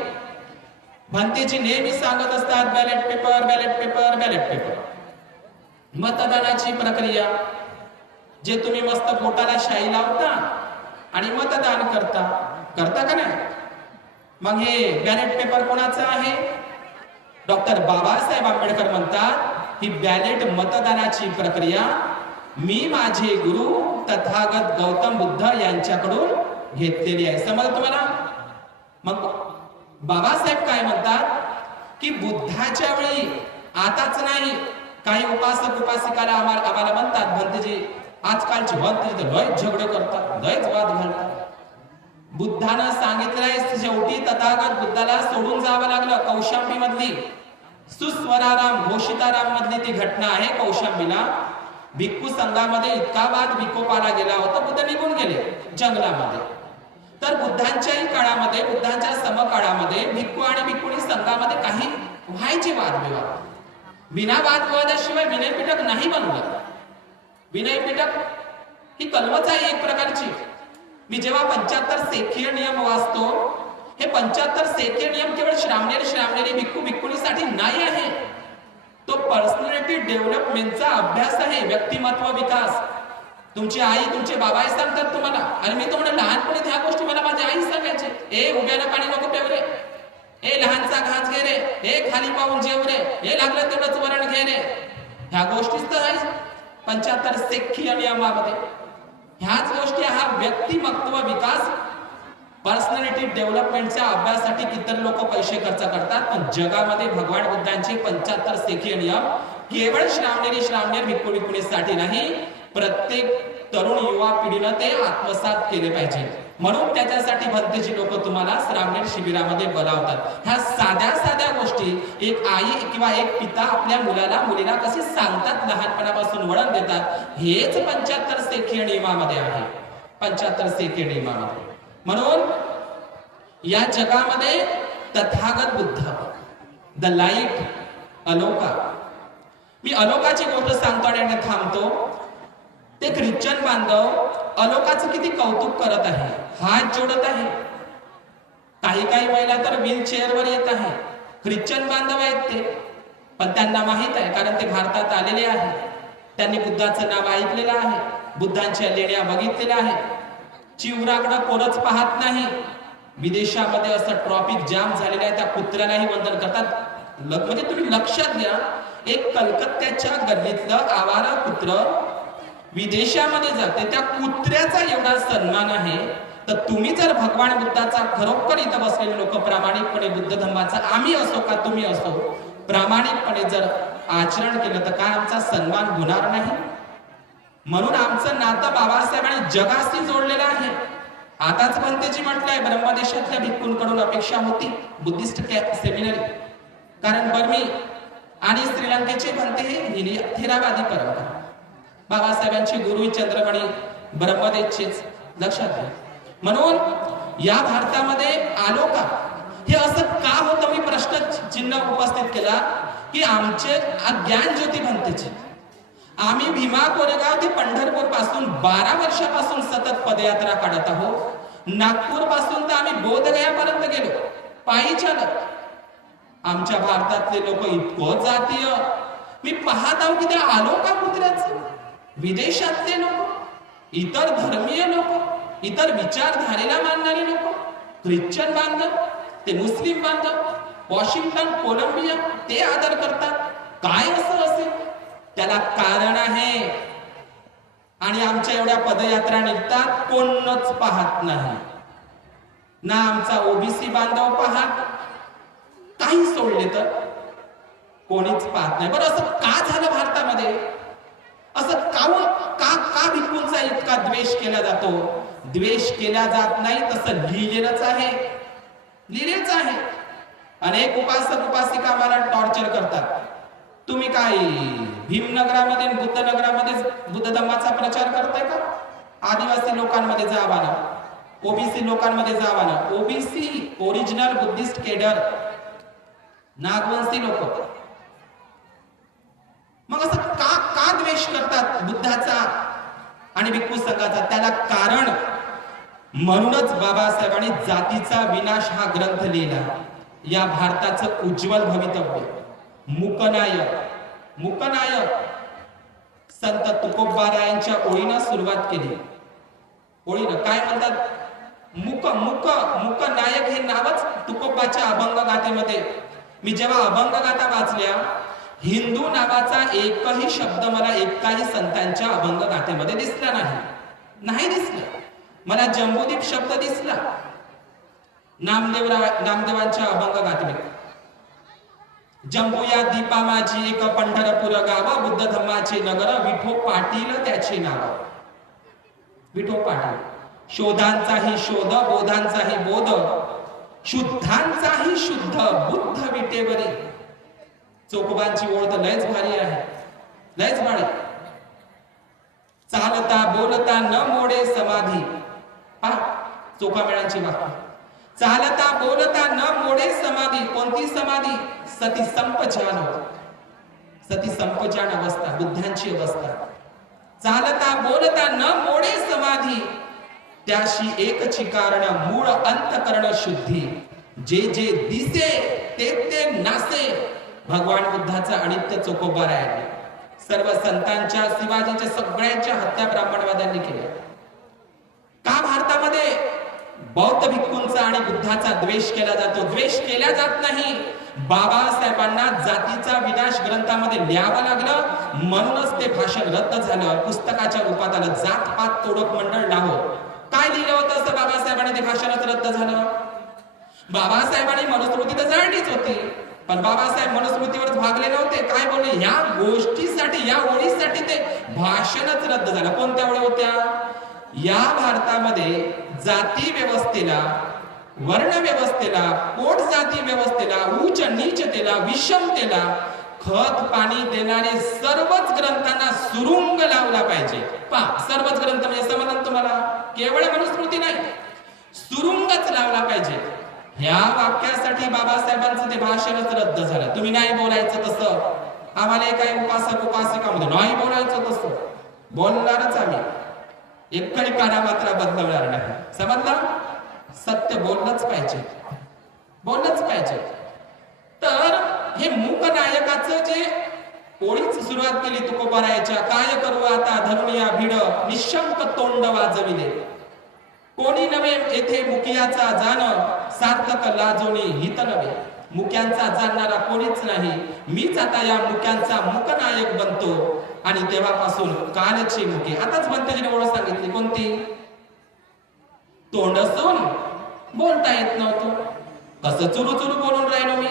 भंतेजी नेहमी सांगत असतात, ballot paper, ballot paper, ballot paper. मतदानाची प्रक्रिया, जे तुम्ही मस्त पोटाला शाई लावता आणि मतदान करता का नाही? मग हे बॅलेट पेपर कोणाचं आहे? डॉक्टर बाबासाहेब आंबेडकर म्हणतात, ही बॅलेट मतदानाची प्रक्रिया मी माझे गुरु तथागत गौतम बुद्ध यांच्याकडून घेतलेली आहे. समजलं तुम्हाला? मग बाबासाहेब काय म्हणतात की बुद्धाच्या वेळी, आताच नाही, काही उपासक उपासिकाला आम्हाला म्हणतात, भंतेजी आजकालची भंतेजी तर लयच झगडे करतात, लयच वाद घालतात. बुद्धानं सांगितलंय, शेवटी तथागत बुद्धाला सोडून जावं लागलं. कौशांबी मधली सुस्वराराम घोषिताराम मधली ती घटना आहे. कौशांबीला भिक्खू संघामध्ये इतका वाद विकोपाला गेला होता, बुद्ध निघून गेले जंगलामध्ये. तर बुद्धांच्याही काळामध्ये, बुद्धांच्या समकाळामध्ये भिक्खू आणि भिक्खुणी संघामध्ये काही व्हायचे वादविवाद. बिना वादविवादाशिवाय विनयपीठक नाही बनवलं. विनयपीठक ही कलमच आहे एक प्रकारची. मी जेव्हा 75 सेखीय नियम वाचतो, हे 75 सेखीय नियम केवळ श्रामणेरी भिक्खू भिक्खुणीसाठी नाही आहे. तो पर्सनॅलिटी डेव्हलपमेंटचा अभ्यास आहे, व्यक्तिमत्व विकास. तुमची आई, तुमचे बाबा सांगतात तुम्हाला, आणि मी तुम्हाला लहानपणी ह्या गोष्टी मला माझी आई सांगायची. ए उभ्यानं पाणी नको पेव रे, ए लहानचा घास घे रे, ए खाली पाहून जेव रे, ए लागलं तेवढंच वरण घे रे. ह्या गोष्टीच तर आहे 75 सेखीय नियमामध्ये. ह्याच गोष्टी, हा व्यक्तिमत्व विकास, पर्सनॅलिटी डेव्हलपमेंटच्या अभ्यासासाठी किती लोक पैसे खर्च करतात. पण जगामध्ये भगवान बुद्धांचे 75 सेखीय नियम केवळ श्रामणेर भिक्खू भिक्खुणीसाठी नाही, प्रत्येक तरुण युवा पिढीनं ते आत्मसात केले पाहिजे. म्हणून त्याच्यासाठी भंतेची लोक तुम्हाला श्रामणेर शिबिरामध्ये बोलावतात. ह्या साध्या साध्या गोष्टी एक आई किंवा एक पिता आपल्या मुलाला मुलीला कसे सांगतात, लहानपणापासून वळण देतात, हेच 75 सेखीय नियमामध्ये आहे. 75 सेखीय नियमामध्ये. म्हणून या जगामध्ये तथागत बुद्ध, द लाईट, अलोका. मी अलोकाची गोष्ट सांगतो आणि थांबतो. ते ख्रिश्चन बांधव अलोकाचं किती कौतुक करत आहे, हात जोडत आहे. काही काही महिला तर व्हीलचेअरवर येत आहे. ख्रिश्चन बांधव आहेत ते, पण त्यांना माहित आहे, कारण ते भारतात आलेले आहे. त्यांनी बुद्धाचं नाव ऐकलेलं आहे, बुद्धांच्या लेण्या बघितलेल्या आहेत. चिवराकडं कोणच पाहत नाही. विदेशामध्ये असं ट्रॉफिक जाम झालेलं आहे, त्या कुत्र्यालाही वंदन करतात. म्हणजे तुम्ही लक्षात घ्या, एक कलकत्त्याच्या गल्लीतलं आवारा कुत्र विदेशामध्ये जाते, त्या कुत्र्याचा एवढा सन्मान आहे. तर तुम्ही जर भगवान बुद्धाचा खरोखर इथं बसलेले लोक प्रामाणिकपणे बुद्ध धम्माचा, आम्ही असो का तुम्ही असो, प्रामाणिकपणे जर आचरण केलं तर काय आमचा सन्मान होणार नाही? म्हणून आमचं नातं बाबासाहेब आणि जगाशी जोडलेलं आहे. आताच भंतेजी म्हटलंय, ब्रह्मदेशातल्या भिक्खूंकडून अपेक्षा होती बुद्धिस्ट सेमिनरी, कारण बर्मी आणि श्रीलंकेचे भंते हे थेरावादी परंपरा. बाबासाहेबांचे गुरु चंद्रमणी ब्रह्मदेशचेच, लक्षात घ्या. म्हणून या भारतामध्ये आलो का, हे असं का होतं? मी प्रश्न चिन्ह उपस्थित केला की आमचे ज्ञान ज्योती भंतेचे, आम्ही भीमा कोरेगाव ते पंढरपूर पासून 12 वर्षापासून सतत पदयात्रा काढत आहोत. नागपूर पासून तर आम्ही बोधगयापर्यंत गेलो पायी चालत. आमच्या भारतातले लोक इतकं जातीय, मी पाहत आहो की ते आलो का कुत्र्याचं. विदेशातले लोक, इतर धर्मीय लोक, इतर विचारधारेला मानणारे लोक, ख्रिश्चन बांधव, ते मुस्लिम बांधव, वॉशिंग्टन, कोलंबिया, ते आदर करतात. काय असं असेल? त्याला कारण आहे. आणि आमच्या एवढ्या पदयात्रा निघतात, कोणच पाहत नाही. ना आमचा ओबीसी बांधव पाहत, काही सोडले तर कोणीच पाहत नाही. बरं असं का झालं भारतामध्ये? असं का भिक्खूंचा इतका द्वेष केला जातो? द्वेष केला जात नाही, तसं लिहिलेलंच आहे, लिहिलेच आहे. अनेक उपासक उपासिका आम्हाला टॉर्चर करतात. तुम्ही काय भीमनगरामध्ये बुद्धनगरामध्ये बुद्ध धम्माचा प्रचार करताय का? आदिवासी लोकांमध्ये जावा ना, ओबीसी लोकांमध्ये जावा ना. OBC original Buddhist cadre, Nagvanshi लोक. मग असं का द्वेष करतात बुद्धाचा आणि भिक्खू संघाचा? त्याला कारण म्हणूनच बाबासाहेबांनी जातीचा विनाश हा ग्रंथ लिहिला. या भारताचं उज्ज्वल भवितव्य. मुकनायक संत तुकोबारायांच्या ओळीनं सुरुवात केली. ओळीनं काय म्हणतात? मुकनायक हे नावच तुकोबाच्या अभंग गाथेमध्ये. मी जेव्हा अभंग गाथा वाचल्या, हिंदू नावाचा एकही शब्द मला एकाही संतांच्या अभंग गाथेमध्ये दिसला नाही दिसला. मला जम्बूदीप शब्द दिसला नामदेवांच्या अभंग गाथेमध्ये. जम्बूया दीपा माझी एक पंढरपूर गाव, बुद्ध धम्माचे नगर, विठो पाटील त्याचे नाव. विठो पाटील. शोधांचाही शोध, बोधांचाही बोध, शुद्धांचाही शुद्ध, बुद्ध विटेवरी. चोखोबांची ओळ तर लयच भारी आहे, लयच भारी. चालता बोलता न मोडे समाधी. चोखामेळांची वाक्य. चालता बोलता न मोडे समाधी. कोणती समाधी? सती संपजान. सती संपजान अवस्था, बुद्धांची अवस्था. चालता बोलता न मोडे समाधी, त्याशी एकची कारण मूळ अंतकरण शुद्धी. जे जे दिसे ते ते नासे. भगवान बुद्धाचा अनित्य चोखोबा आहे. सर्व संतांच्या, शिवाजीच्या, सगळ्यांच्या हत्या ब्राह्मणवाद्यांनी केल्या. का भारतामध्ये बौद्ध भिक्खूंचा आणि बुद्धाचा द्वेष केला जातो? द्वेष केला जात नाही. बाबासाहेबांना जातीचा विनाश ग्रंथामध्ये लिहावं लागलं, म्हणूनच ते भाषण रद्द झालं, पुस्तकाच्या रूपात आलं. जात पात तोडक मंडळ लाहो. काय लिहिलं होतं असं बाबासाहेबांनी? ते भाषणच रद्द झालं. बाबासाहेबांनी मनुस्मृती तर जाणलीच होती, पण बाबासाहेब मनुस्मृतीवर भागले नव्हते. काय बोलले? या गोष्टीसाठी, या ओळीसाठी ते भाषणच रद्द झालं. कोणत्या ओळी होत्या? या भारतामध्ये जाती व्यवस्थेला, वर्ण व्यवस्थेला, पोट जाती व्यवस्थेला, उच्च नीचतेला, विषमतेला खत पाणी देणारे सर्वच ग्रंथांना सुरुंग लावला पाहिजे. पहा, सर्वच ग्रंथ म्हणजे समजलं तुम्हाला, केवळ मनुस्मृती नाही, सुरुंगच लावला पाहिजे. ह्या वाक्यासाठी बाबासाहेबांचं ते भाषणच रद्द झालं. तुम्ही नाही बोलायचं तसं, आम्हाला काही उपासक उपासिकामध्ये नाही बोलायचं तसं, बोलणारच आम्ही, एकही काना मात्र बदलवणार नाही. समजलं? सत्य बोललंच पाहिजे, बोललंच पाहिजे. तर हे मूकनायकाचं जे ओळीच सुरुवात केली तुकोबारायच्या, काय करू आता धरुनिया भिड निशंक तोंड वाजविले, कोणी नव्हे येथे मुकियाचा जाण, सार्थक लाजोनी हित नव्हे. मुक्यांचा जाणणारा कोणीच नाही, मीच आता या मुक्यांचा मूकनायक बनतो. आणि तेव्हापासून कालचे मुके. आताच भंतेजीने ओळख सांगितली, कोणती? तोंड असून बोलता येत नव्हतं. कसं चुरू चुरू बोलून राहिलो मी,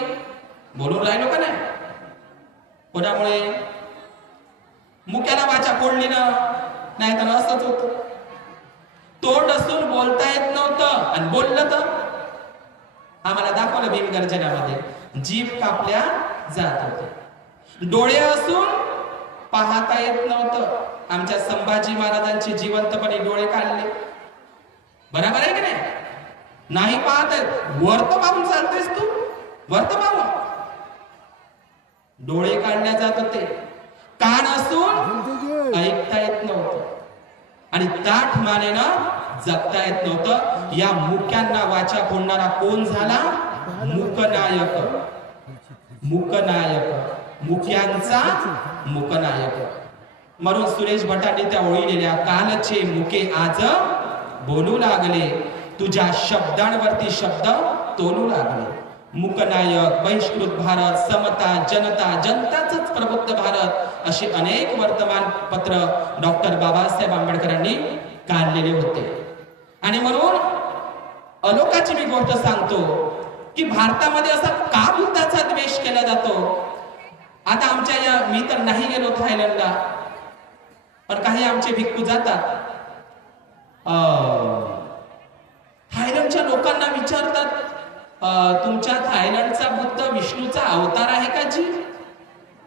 बोलून राहिलो का नाही? कोणामुळे? मुक्याला वाचा फोडली ना, नाही तर असंच होतं. तोंड असून बोलता येत नव्हतं आणि बोललं तर आम्हाला दाखवलं भीमगर्जनामध्ये, जीभ कापल्या जात होते. डोळे असून पाहता येत नव्हतं, आमच्या संभाजी महाराजांचे जिवंतपणे डोळे काढले. बरोबर आहे की नाही? नाही पाहत आहेत, वर्त पाहून चालतेस तू, वर्त पाहून. डोळे काढल्या जात होते. कान असून ऐकता येत नव्हतं आणि ताठ मानेनं जगता येत नव्हतं. या मुक्यांना वाचा फोडणारा कोण झाला? मूकनायक. मूकनायक, मुक्यांचा मूकनायक. म्हणून सुरेश भटांनी त्या ओळी लिहिल्या, कालचे मुके आज बोलू लागले, तुझ्या शब्दांवरती शब्द तोलू लागले. मूकनायक, बहिष्कृत भारत, समता, जनता, जनताच प्रबुद्ध भारत, असे अनेक वर्तमानपत्र डॉक्टर बाबासाहेब आंबेडकरांनी काढलेले होते. आणि म्हणून अलोकाची मी गोष्ट सांगतो की भारतामध्ये असा का बुद्धाचा द्वेष केला जातो. आता आमच्या या, मी तर नाही गेलो थायलंडला, पण काही आमचे भिक्खू जातात. थायलंडच्या लोकांना विचारतात, तुमच्या थायलंडचा बुद्ध विष्णूचा अवतार आहे का जी?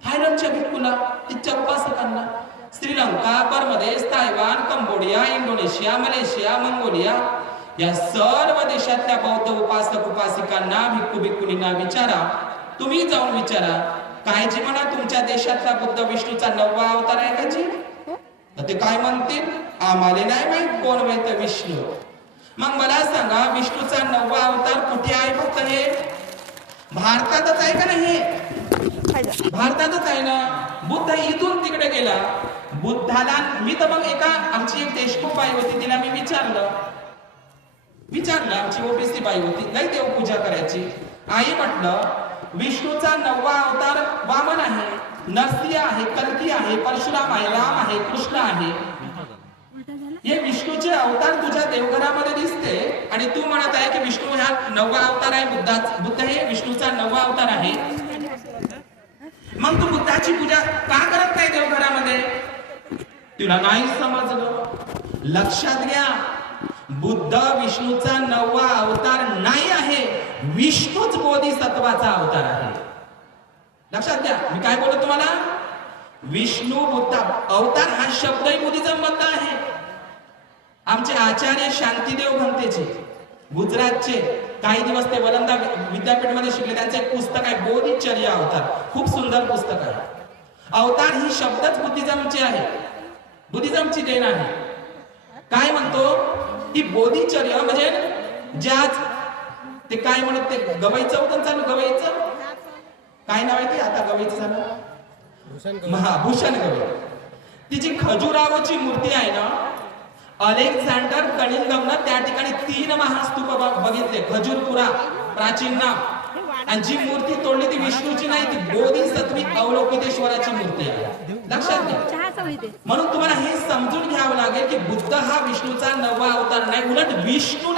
थायलंडच्या भिक्खूला, तिच्या उपासकांना. श्रीलंका, बर्मादेश, Taiwan, Cambodia, Indonesia, Malaysia, Mongolia या सर्व देशातल्या बौद्ध उपासक उपासिकांना, भिक्खू भिक्खुनींना विचारा, तुम्ही जाऊन विचारा, काय जी म्हणा तुमच्या देशातला बुद्ध विष्णूचा 9वा अवतार आहे का जी? तर ते काय म्हणतील, आम्हाला नाही माहित कोण माहित विष्णू. मग मला सांगा, विष्णूचा 9वा अवतार कुठे आहे? फक्त हे भारतातच आहे का नाही? भारतातच आहे ना. बुद्ध इथून तिकडे गेला. बुद्धाला मी तर मग एका, आमची एक देशमुख बाई होती, तिला मी विचारलं, आमची ओबीसी बाई होती, नाही देवपूजा करायची. आई म्हटलं, विष्णूचा 9वा अवतार वामन आहे, नरसिंह आहे, कल्की आहे, परशुराम आहे, राम आहे, कृष्ण आहे. हे विष्णूचे अवतार तुझ्या देवघरामध्ये दिसते आणि तू म्हणत आहे की विष्णू हा 9वा अवतार आहे, बुद्ध हे विष्णूचा 9वा अवतार आहे. मग तू बुद्धाची पूजा का करत नाही देवघरामध्ये? तुला नाही समजलं. लक्षात घ्या, बुद्ध विष्णूचा 9वा अवतार नाही आहे, विष्णूच बोधिसत्वाचा अवतार आहे. लक्षात घ्या, मी काय बोलतो तुम्हाला, विष्णू बुद्ध अवतार हा शब्दही बुद्धिझम मधला आहे. आमचे आचार्य शांतीदेव भंतेजी गुजरातचे, काही दिवस ते वलंदा विद्यापीठमध्ये शिकले, त्यांचे एक पुस्तक आहे बोधिचर्या अवतार, खूप सुंदर पुस्तक आहे. अवतार ही शब्दच बुद्धिझमची आहे, बुद्धिझमची देण आहे. काय म्हणतो ही बोधिचर्या म्हणजे ज्याच ते काय म्हणत, ते गवईचं होतं चालू, गवईचं काय नाव आहे ते आता, गवईचं झालं महाभूषण गवई. तिची खजुराहोची मूर्ती आहे ना, अलेक्झांडर कनिंगमनं त्या ठिकाणी 3 महास्तूप बघितले, खजूरपुरा प्राचीन नाव. आणि जी मूर्ती तोडली ती विष्णूची नाही, ती बोधिसत्वी अवलोकितेश्वराची मूर्ती आहे. लक्षात घ्या. म्हणून तुम्हाला हे समजून घ्यावं लागेल की बुद्ध हा विष्णूचा 9वा अवतार नाही, उलट विष्णूच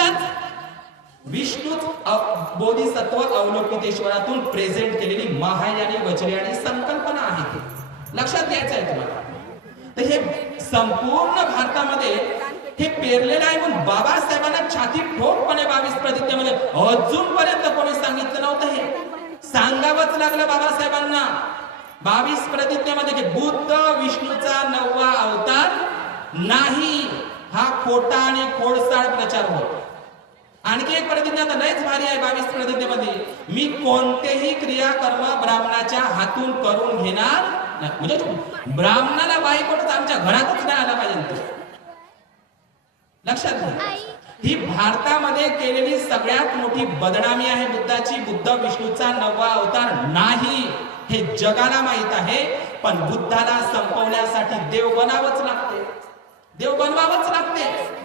बोधिसत्व अवलोकितेश्वरातून प्रेझेंट केलेली महायानी वज्रयानी संकल्पना आहे. ती लक्षात घ्यायचं आहे तुम्हाला. तर हे संपूर्ण भारतामध्ये हे पेरलेलं आहे. म्हणून बाबासाहेबांना छाती ठोकपणे 22 प्रतिज्ञेमध्ये अजूनपर्यंत कोणी सांगितलं नव्हतं. हे सांगावंच लागलं बाबासाहेबांना 22 प्रतिज्ञेमध्ये की बुद्ध विष्णूचा 9वा अवतार नाही. हा खोटा आणि खोडसाळ प्रचार होतो. आणखी एक प्रतिज्ञा तर लयच भारी आहे 22 प्रतिज्ञेमध्ये, मी कोणतेही क्रियाकर्म ब्राह्मणाच्या हातून करून घेणार नाही. म्हणजे ब्राह्मणाला बायकोच आमच्या घरातच नाही आला पाहिजे. लक्षात घ्या, ही भारतामध्ये केलेली सगळ्यात मोठी बदनामी आहे बुद्धाची. बुद्ध विष्णूचा 9वा अवतार नाही हे जगाला माहित आहे. पण बुद्धाला संपवण्यासाठी देव बनावंच लागते, देव बनवावंच लागते.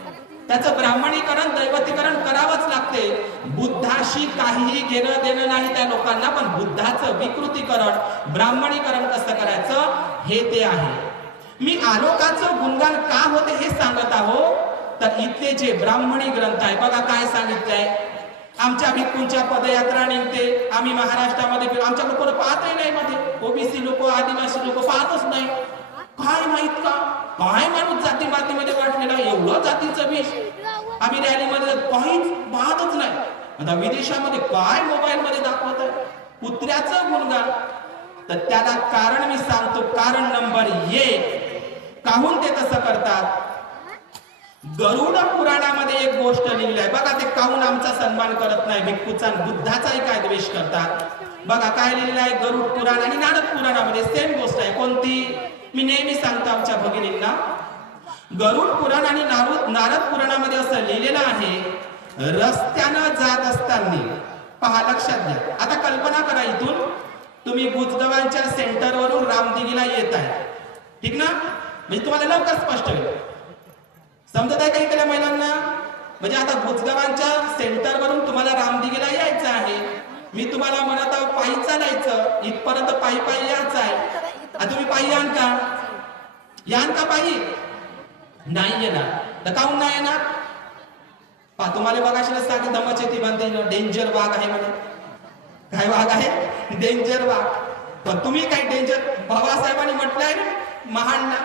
त्याचं ब्राह्मणीकरण दैवतीकरण करावंच लागते. बुद्धाशी काहीही घेणं देणं नाही त्या लोकांना. पण बुद्धाचं विकृतीकरण ब्राह्मणीकरण कसं करायचं हे ते आहे. मी आलोकाचं गुणगान का होते हे सांगत आहो. तर इथले जे ब्राह्मणी ग्रंथ आहे बघा काय सांगितलंय. आमच्या भिक्खूंच्या पदयात्रा निघते, आम्ही महाराष्ट्रामध्ये आमच्या लोक पाहतही नाही. मध्ये ओबीसी लोक आदिवासी लोक पाहतच नाही. काय माहित का काय माणूस जाती मातीमध्ये वाटलेला एवढं जातीचं विष. आम्ही रॅलीमध्ये काहीच पाहतच नाही. आता विदेशामध्ये काय मोबाईल मध्ये दाखवत आहे कुत्र्याचं गुणगान. तर त्याला कारण मी सांगतो. कारण नंबर 1 काहून ते तसं करतात. गरुड पुराणामध्ये एक गोष्ट लिहिली आहे बघा. ते काहून आमचा सन्मान करत नाही भिक्खूचा बुद्धाचाही काय द्वेष करतात. बघा काय लिहिलेलं आहे गरुड पुराण आणि नारद पुराणामध्ये सेम गोष्ट आहे. कोणती मी नेहमी सांगतो आमच्या भगिनींना. गरुड पुराण आणि नारद पुराणामध्ये असं लिहिलेलं आहे, रस्त्यानं जात असताना पहा लक्षात घ्या. आता कल्पना करा, इथून तुम्ही बुजगावांच्या सेंटरवरून रामदिगीला येत आहे, ठीक ना. म्हणजे तुम्हाला लवकर स्पष्ट होईल. समजत आहे काही केल्या महिलांना. म्हणजे आता बुजगावांच्या सेंटरवरून तुम्हाला रामदिगीला यायचं आहे. मी तुम्हाला म्हणत आहोत पायी चालायचं, इथपर्यंत पायी पायी यायचं आहे. तुम्ही पायी यान का, यान का पायी नाही येणार. तर काहून नाही येणार. पा तुम्हाला बघाशी सांग दमाचे बांधते डेंजर वाघ आहे म्हणे. काय वाघ आहे डेंजर वाघ. पण तुम्ही काय डेंजर. बाबासाहेबांनी म्हटलंय ना महाडना,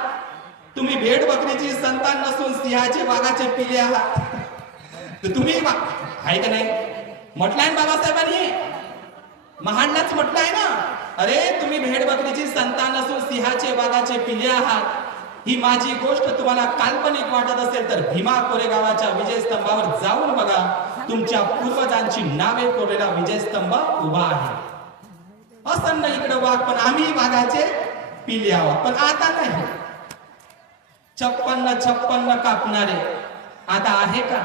तुम्ही भेड बकरीची संतान नसून सिंहाचे वाघाचे पिले आहात. तर तुम्ही आहे का नाही म्हटलंय बाबासाहेबांनी. महाडनाच म्हटलंय ना, अरे तुम्ही भेड बकरीची संतान नसून सिंहाचे वाघाचे पिले आहात. ही माझी गोष्ट तुम्हाला काल्पनिक वाटत असेल तर भीमा कोरेगावाच्या विजयस्तंभावर जाऊन बघा. तुमच्या पूर्वजांची नावे कोरलेला विजयस्तंभ उभा आहे. असं नाही इकडे वाघ, पण आम्ही वाघाचे पिले आहोत. पण आता नाही. 56 कापणारे आता आहे का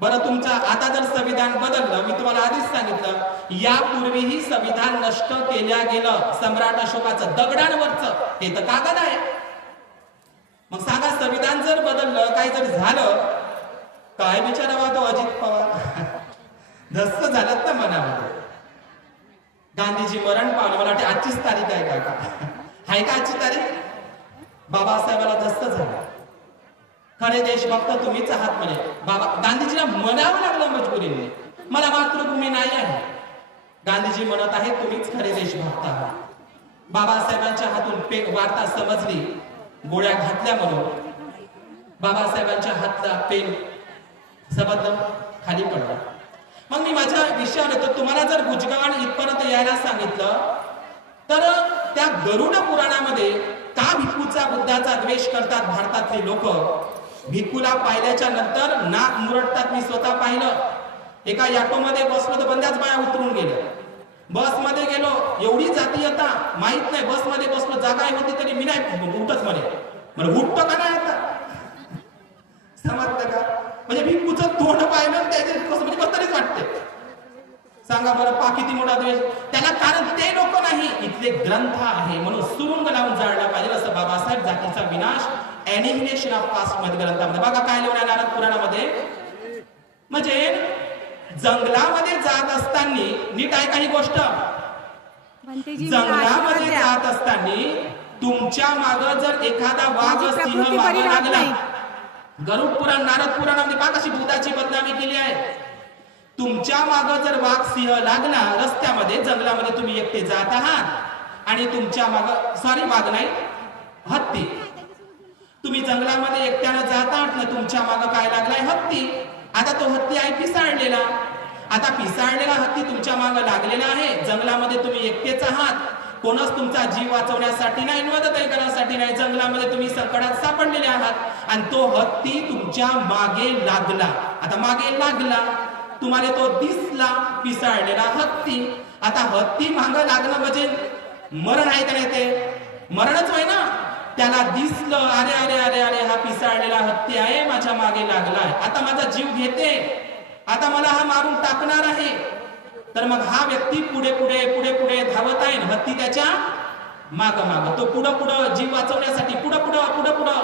बरं. तुमचा आता जर संविधान बदललं, मी तुम्हाला आधीच सांगितलं, यापूर्वीही संविधान नष्ट केल्या गेलं. सम्राट अशोकाचं दगडांवरचं हे तर कागद आहे. मग सांगा संविधान जर बदललं, काही जर झालं, काय विचारावा तो अजित पवार. धस्त झालं ना मनामध्ये. गांधीजी मरण पावले. मला वाटते आजचीच तारीख आहे का, आहे का आजची तारीख. बाबासाहेबाला धस्त झालं. खरे देशभक्त तुम्हीच आहात म्हणे. बाबा गांधीजीला म्हणावं लागलं मजबुरीने, मला मातृभूमी नाही आहे. गांधीजी म्हणत आहे तुम्हीच खरे देशभक्त आहात. बाबासाहेबांच्या हातून वार्ता समजली, गोळ्या घातल्या म्हणून बाबासाहेबांच्या हातला पेन सबदम खाली पडला. मग मी माझ्या विषयावर येतो. तुम्हाला जर बुजगाव इथपर्यंत यायला सांगितलं तर त्या गरुड पुराणामध्ये का भिक्खूचा बुद्धाचा द्वेष करतात भारतातले लोक. भिक्खूला पाहिल्याच्या नंतर नाक मुरडतात. मी स्वतः पाहिलं. एका ऑटोमध्ये बसलो तर बंद्याच बाया उतरून गेल्या. बसमध्ये गेलो, एवढी जातीयता माहित नाही. बसमध्ये बसलो, जागा होती तरी मी नाही उठत म्हणे. मला उठतो का नाही आता समजतं का. म्हणजे भिक्खूचं तोंड पाहिलं त्याचे कसं म्हणजे कसं तरीच वाटते. सांगा बरं पा किती मोठा द्वेष. त्याला कारण ते लोक नाही, इथले ग्रंथ आहे म्हणून सुरुंग लावून जाळला पाहिजे. असं बाबासाहेब जातीचा विनाश एनिहिलेशन ऑफ कास्ट मध्ये ग्रंथामध्ये बघा काय लिहिलं नारद पुराणामध्ये. म्हणजे जंगलामध्ये जात असताना नीट आहे काही गोष्ट. जंगलामध्ये जात असताना तुमच्या माग जर एखादा वाघ सिंह मागे लागला. गरुड पुराण नारद पुराणामध्ये पहा कशी भूताची बदनामी केली आहे. तुमच्या माग जर वाघ सिंह लागला रस्त्यामध्ये, जंगलामध्ये तुम्ही एकटे जात आहात आणि तुमच्या माग वाघ नाही हत्ती, तुम्ही जंगलामध्ये एकट्यानं जातात ना, तुमच्या मागं काय लागलाय? हत्ती. आता तो हत्ती आहे पिसाळलेला. आता पिसाळलेला हत्ती तुमच्या मागं लागलेला आहे. जंगलामध्ये तुम्ही एकटेच आहात, कोणच तुमचा जीव वाचवण्यासाठी नाही, मदतही करण्यासाठी नाही. जंगलामध्ये तुम्ही संकटात सापडलेले आहात आणि तो हत्ती तुमच्या मागे लागला. आता मागे लागला, तुम्हाला तो दिसला पिसाळलेला हत्ती. आता हत्ती मागं लागणं म्हणजे मरण आहे का नाही? ते मरणच होय ना. त्याला दिसलं, अरे अरे अरे अरे हा पिसाळलेला हत्ती आहे, माझ्या मागे लागलाय, आता माझा जीव घेते, आता मला हा मारून टाकणार आहे. तर मग हा व्यक्ती पुढे पुढे पुढे पुढे धावत आहे, हत्ती त्याच्या माग माग. तो पुढं पुढं जीव वाचवण्यासाठी पुढं पुढं पुढं पुढं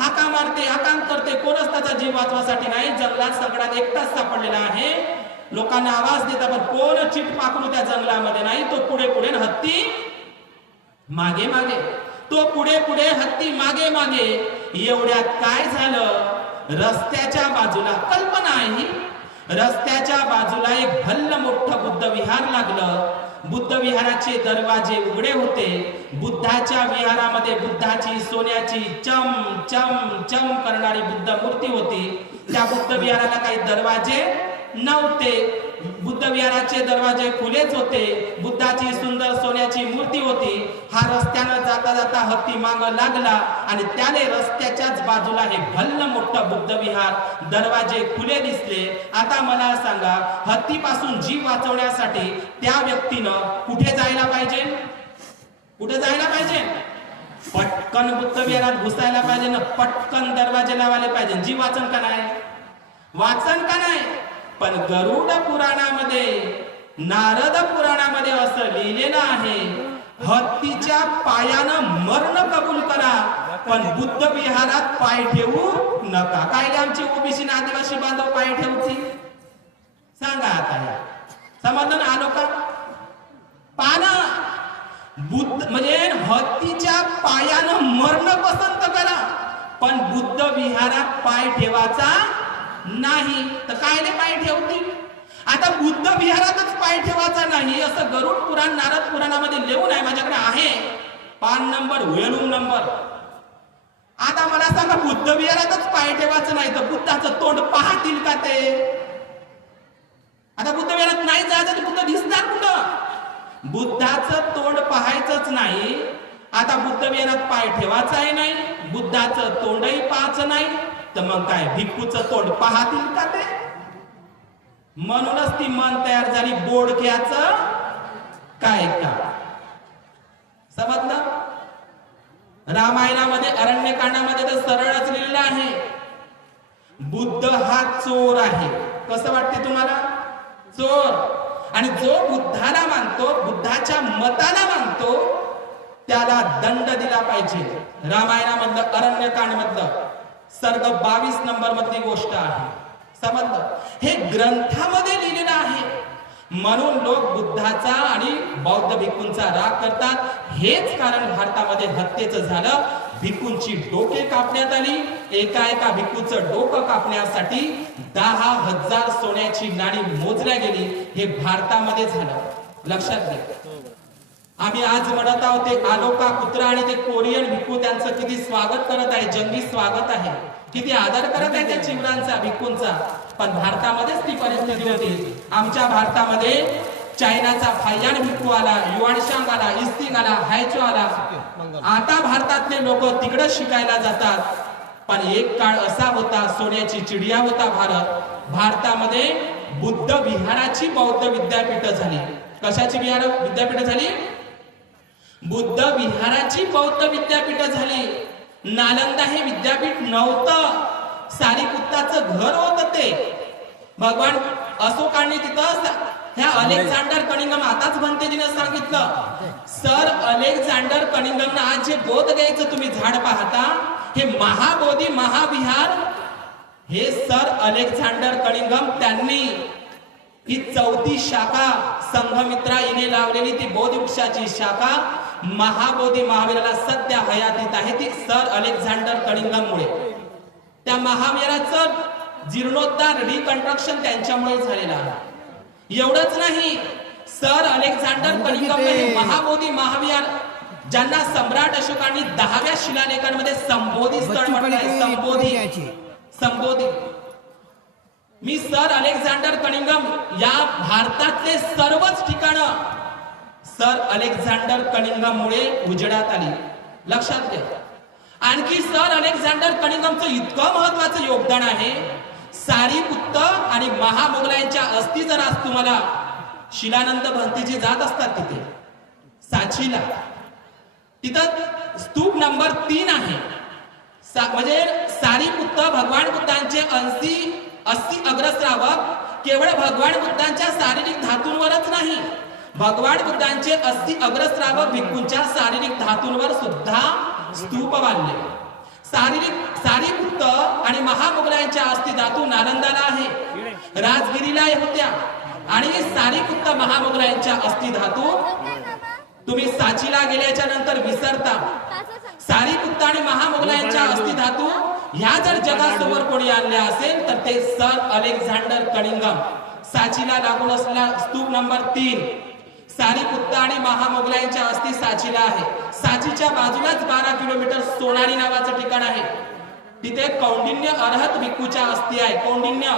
हाका मारते, हाकान करते, कोणच त्याचा जीव वाचवासाठी नाही. जंगलात संकटात एकटाच सापडलेला आहे. लोकांना आवाज देता पण कोण चिट पाकणू त्या जंगलामध्ये नाही. तो पुढे पुढे, हत्ती मागे मागे. तो पुढे पुढे, हत्ती मागे मागे. एवढ्यात काय झालं? रस्त्याच्या बाजूला, कल्पना आहे, रस्त्याच्या बाजूला एक भल्ल मोठं बुद्ध विहार लागलं. बुद्ध विहाराचे दरवाजे उघडे होते. बुद्धाच्या विहारामध्ये बुद्धाची सोन्याची चम चम चम करणारी बुद्ध मूर्ती होती. त्या बुद्ध विहाराला काही दरवाजे नव्हते. बुद्ध विहाराचे दरवाजे खुलेच होते. बुद्धाची सुंदर सोन्याची मूर्ती होती. हा रस्त्यानं जाता जाता हत्ती माग लागला आणि त्याने रस्त्याच्याच बाजूला हे भल्ल मोठं बुद्ध विहार, दरवाजे खुले दिसले. आता मला सांगा, हत्तीपासून जीव वाचवण्यासाठी त्या व्यक्तीनं कुठे जायला पाहिजे? कुठे जायला पाहिजे? पटकन बुद्ध विहारात घुसायला पाहिजे ना, पटकन दरवाजे लावायला पाहिजे. जीव वाचन का नाही? वाचन का नाही? पण गरुड पुराणामध्ये, नारद पुराणामध्ये असं लिहिलेलं आहे, हत्तीच्या पायानं मरण कबूल करा, पण बुद्ध विहारात पाय ठेवू नका. काय आमचे ओबीसी आदिवासी बांधव पाय ठेवतील? सांगा आता. समजलं ना? आलो का? पाना बुद्ध म्हणजे हत्तीच्या पायानं मरण पसंत करा, पण बुद्ध विहारात पाय ठेवायचा नाही. तर कायले पाय ठेवतील? आता बुद्ध विहारातच पाय ठेवायचा नाही असं गरुड पुराण, नारद पुराणामध्ये लिहून आहे. माझ्याकडे आहे, पान नंबर, वेलूम नंबर. आता मला सांगा, बुद्ध विहारातच पाय ठेवायचं नाही तर बुद्धाचं तोंड पाहतील का ते? आता बुद्ध विहारात नाही जायचं तर बुद्ध दिसणार कुठं? बुद्धाचं तोंड पाहायचंच नाही. आता बुद्ध विहारात पाय ठेवायचाही नाही, बुद्धाचं तोंडही पाहायचं नाही, तर मग काय भिक्खूचं तोंड पाहतील का ते? म्हणूनच ती मन तयार झाली बोडक्याचं काय का. समजलं? रामायणामध्ये, अरण्यकांडामध्ये तर सरळच लिहिलेलं आहे, बुद्ध हा चोर आहे. कसं वाटते तुम्हाला? चोर. आणि जो बुद्धाला मानतो, बुद्धाच्या मताला मानतो, त्याला दंड दिला पाहिजे. रामायणामधलं, अरण्यकांड मधलं सर्ग 22 नंबर मधली गोष्ट आहे. समजलं? हे ग्रंथामध्ये लिहिलेलं आहे. म्हणून लोक बुद्धाचा आणि बौद्ध भिक्खूंचा राग करतात. हेच कारण भारतामध्ये हत्येचं झालं. भिक्खूंची डोके कापण्यात आली. एका एका भिक्खूचं डोकं कापण्यासाठी 10,000 सोन्याची नाणी मोजल्या गेली. हे भारतामध्ये झालं. लक्षात घ्या. आम्ही आज म्हणत आहोत ते आलोका कुत्रा आणि ते कोरियन भिक्खू, त्यांचं किती स्वागत करत आहे, जंगी स्वागत आहे, किती आदर करत आहे त्या चिवरांचा, भिक्खूंचा. पण भारतामध्येच ती परिस्थिती होती. आमच्या भारतामध्ये चायनाचा फाययान भिक्खू आला, युआनशांग आला, इस्तिंग आला, हायचो आला. आता भारतातले लोक तिकडे शिकायला जातात. पण एक काळ असा होता, सोन्याची चिडिया होता भारत. भारतामध्ये बुद्ध विहाराची बौद्ध विद्यापीठ झाली. कशाची विद्यापीठ झाली? बुद्ध विहाराची बौद्ध विद्यापीठ झाली. नालंदा हे विद्यापीठ नव्हतं, सारीपुत्ताचं घर होत ते. भगवान अशोकांनी तिथं ह्या अलेक्झांडर कनिंगम, आताच भंतेजीनं सांगितलं, सर अलेक्झांडर कनिंगमनं आज जे बोध घ्यायचं तुम्ही झाड पाहता, हे महाबोधी महाविहार, हे सर अलेक्झांडर कनिंगम त्यांनी ही 4थी शाखा संघमित्रा इने लावलेली ती बोधिवृक्षाची शाखा महाबोधी महावीराला सध्या हयातीत आहे, ती सर अलेक्झांडर कनिंगम मुळे. त्या महावीराचं जीर्णोद्धार, रिकन्स्ट्रक्शन त्यांच्यामुळे झालेलं आहे. एवढंच नाही, sir Alexander Cunningham Mahabodhi Mahavir ज्यांना सम्राट अशोकांनी 10व्या शिलालेखांमध्ये संबोधी स्थळ म्हटलंय. संबोधी. मी सर अलेक्झांडर कनिंघम या भारतातले सर्वच ठिकाणं सर अलेक्झांडर कनिंघम मुळे उजेडात आली. लक्षात घ्या. आणखी सर अलेक्झांडर कनिंघमचं इतकं महत्वाचं योगदान आहे. सारीपुत्त आणि महामोगलांच्या अस्थी जर आज तुम्हाला शिलानंद भंतीजी जात असतात तिथे साचीला, तिथं स्तूप नंबर 3 आहे. म्हणजे सारीपुत्त भगवान बुद्धांचे 80 अग्रश्रावक केवळ भगवान बुद्धांच्या शारीरिक धातूंवरच नाही, भगवान बुद्धांचे 80 अग्रश्रावक भिक्खूंच्या शारीरिक धातूंवर सुद्धा स्तूप बांधले. सारीपुत्त आणि महामोगलांच्या अस्थी धातू नालंदाला आहे, राजगिरीला होत्या. आणि सारीपुत्त महामोगलांच्या अस्थी धातू तुम्ही साचीला गेल्याच्या नंतर विसरता. सारीपुत्त आणि महामोगलांच्या अस्थी धातू ह्या जर जगासमोर कोणी आणल्या असेल तर ते सर अलेक्झांडर कनिंघम. साचीला लागून असलेला स्तूप नंबर 3 सारीपुत्त आणि महामोगलांच्या अस्थी साचीला आहे. साचीच्या बाजूलाच 12 किलोमीटर सोनारी नावाचं ठिकाण आहे. तिथे कौंडिन्य अर्हत भिक्खूच्या अस्थी आहे. कौंडिन्य.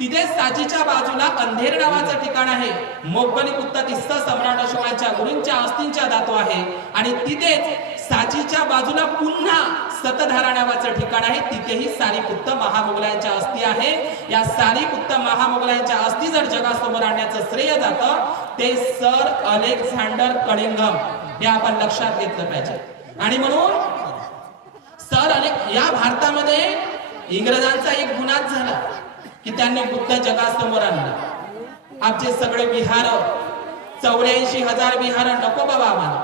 तिथे साचीच्या बाजूला अंधेर नावाचं ठिकाण आहे. मोगलिपुत्त तिस्सा सम्राट अशोकांच्या गुरूंच्या अस्थींच्या धातू आहे. आणि तिथेच साचीच्या बाजूला पुन्हा सतधारा नावाचं ठिकाण आहे. तिथेही सारीपुत्त महामोगलांच्या अस्थी आहे. या सारीपुत्त महामोगलांच्या अस्थी जर जगासमोर आणण्याचं श्रेय जातं ते सर अलेक्झांडर कनिंघम. हे आपण लक्षात घेतलं पाहिजे. आणि म्हणून या भारतामध्ये इंग्रजांचा एक गुन्हाच झाला की त्यांनी बुद्ध जगासमोर आणला. आमचे सगळे विहार 84,000 विहार नको बाबा आम्हाला.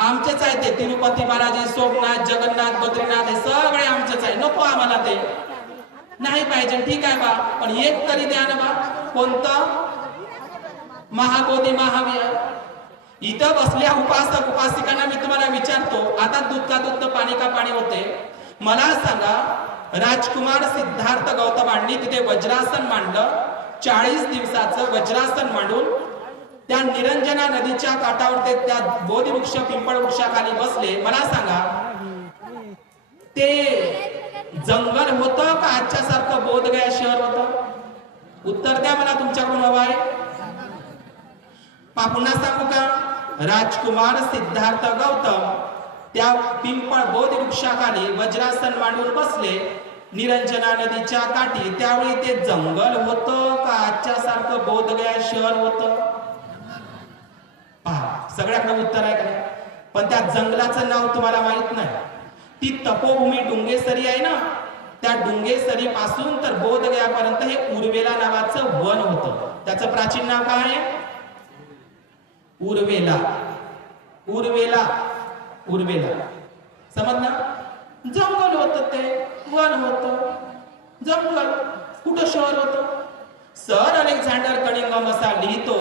आमचेच आहे ते तिरुपती बालाजी, सोमनाथ, जगन्नाथ, बद्रीनाथ हे सगळे आमचेच आहे. नको आम्हाला ते नाही पाहिजे. ठीक आहे बा, पण एक तरी द्या ना बा. कोणतं? महाबोधी महाविहार. इथं बसल्या उपासक उपासिकांना मी तुम्हाला विचारतो, आता दूध का दूध पाणी का पाणी होते. मला सांगा, राजकुमार सिद्धार्थ गौतमांनी तिथे वज्रासन मांडलं. 40 दिवसाचं वज्रासन मांडून त्या निरंजना नदीच्या काठावर ते त्या बोधिवृक्ष पिंपळ वृक्षाखाली बसले. मला सांगा, ते जंगल होतं का आजच्या सारखं बोधगया शहर होतं? उत्तर द्या मला, तुमच्याकडून हवं आहे. पुन्हा सांगू का? राजकुमार सिद्धार्थ गौतम त्या पिंपळ बोधिवृक्षाखाली वज्रासन मांडून बसले निरंजना नदीच्या काठी. त्यावेळी ते जंगल होतं का आजच्या सारखं बोधगया शहर होतं? पहा, सगळ्याकडे उत्तर आहे का? पण त्या जंगलाचं नाव तुम्हाला माहित नाही. ती तपोभूमी डुंगेसरी आहे ना, त्या डुंगेसरी पासून तर बोधगयापर्यंत हे उर्वेला नावाचं वन होतं. त्याचं प्राचीन नाव काय आहे? उर्वेला. उर्वेला. उर्वेला. समजलं? जंगल होतं, ते वन होतं. जंगल कुठं शहर होतं? सर अलेक्झांडर कनिंघम असा लिहितो,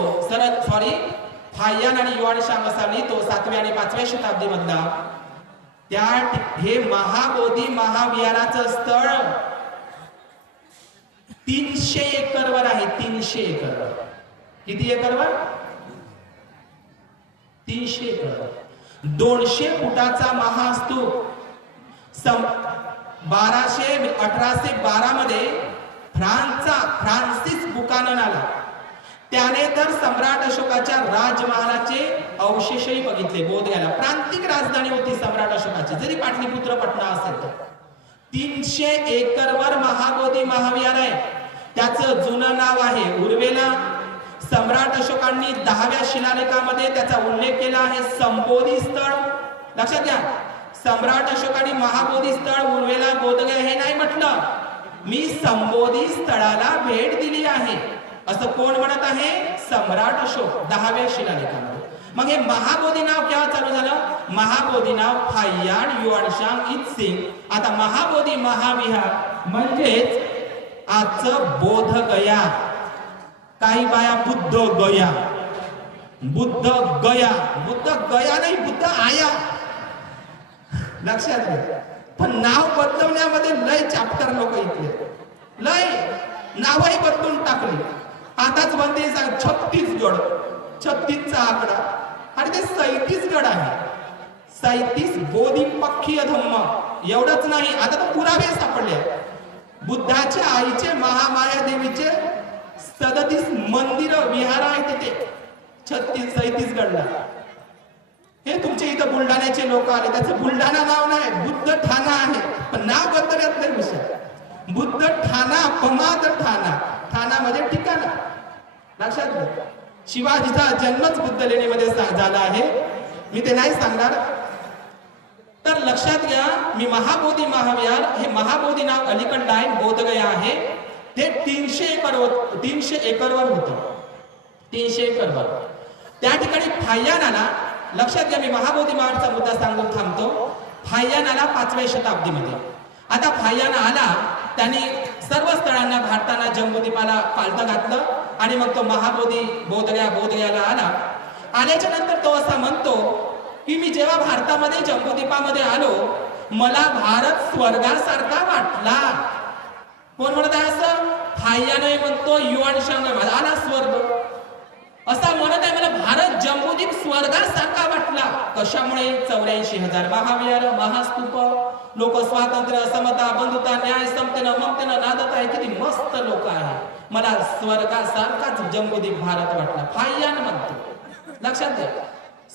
फायन आणि युआनशांग असा लिहितो 7व्या आणि 5व्या शताब्दी मधला. हे महाबोधी महाविहाराचं स्थळ 300 एकरवर आहे. 300 एकरवर. किती एकरवर? 300 एकर. 200 फुटाचा महास्तूप 1812 मध्ये फ्रान्सिस बुकानन आला. त्याने तर सम्राट अशोकाच्या राजमहालाचे अवशेषही बघितले. बोधगयाला प्रांतिक राजधानी होती सम्राट अशोकाची, जरी पाटलीपुत्र पटना असेल तर. 300 एकरवर महाबोधी महाविहार आहे. त्याचं जुनं नाव आहे उर्वेला. सम्राट अशोकांनी 10व्या शिलालेखामध्ये त्याचा उल्लेख केला आहे संबोधी स्थळ. लक्षात घ्या, सम्राट अशोकांनी महाबोधी स्थळ उर्वेला बोधगया हे नाही म्हटलं. मी संबोधी स्थळाला भेट दिली आहे असं कोण म्हणत आहे? सम्राट अशोक 10व्या शिलालेखामध्ये. मग हे महाबोधी नाव केव्हा चालू झालं? महाबोधी नाव फायन युआनशांग इत्सिंग. आता महाबोधी महाविहार म्हणजेच आजचं बोधगया. काही बाया बुद्ध गया, बुद्ध गया, बुद्ध गया नाही, बुद्ध आया. लक्षात घ्या. पण नाव बदलवण्यामध्ये लय चॅप्टर लोक इथले, लय नावही बदलून टाकली. आताच म्हणते 36गड, 36चा आकडा आणि ते 37गड आहे. 37 बोधिपक्षीय धम्म. एवढंच नाही, आता तर पुरावे सापडले. बुद्धाच्या आईचे महामाया देवीचे 37 मंदिर विहार आहे तिथे छत्तीसगडला. हे तुमचे इथं बुलढाण्याचे लोक आले, त्याचं बुलढाणा नाव नाही, बुद्ध ठाणा आहे, पण नाव बदलत नाही विषय. बुद्ध ठाणा, पमाद ठाणा. ठाणा म्हणजे ठिकाणा. लक्षात घ्या, शिवाजीचा जन्मच बुद्ध लेणीमध्ये झाला आहे. मी ते नाही सांगणार. तर लक्षात घ्या, मी महाबोधी महाविहार, हे महाबोधी नाव अलीकडलं आहे, बोधगया आहे. ते 300 एकरवर होतं. 300 एकरवर. त्या ठिकाणी फाय्यान आला. लक्षात घ्या, मी महाबोधी महाराजचा मुद्दा सांगून थांबतो. फाय्यान आला 5व्या शताब्दीमध्ये. आता फाय्यान आला, त्यांनी सर्व स्थळांना भारताना जम्बूद्वीपाला पालथं घातलं आणि मग तो महाबोधी बोधगयाला आला. आल्याच्या नंतर तो असा म्हणतो की मी जेव्हा भारतामध्ये जम्बूद्वीपामध्ये आलो, मला भारत स्वर्गासारखा वाटला. कोण म्हणत आहे असं? फाय्यान म्हणतो, युआन शांग आला स्वर्ग असा म्हणत आहे. मला भारत जम्बूद्वीप स्वर्गासारखा वाटला. कशामुळे? 84,000 महाविहार, महास्तूप, लोक स्वातंत्र्य, समता, बंधुता, न्याय, समतेनं ममतेनं नादत आहे. किती मस्त लोक आहे. मला स्वर्गासारखाच जम्बूद्वीप भारत वाटला. फाय्यान म्हणतो. लक्षात घ्या,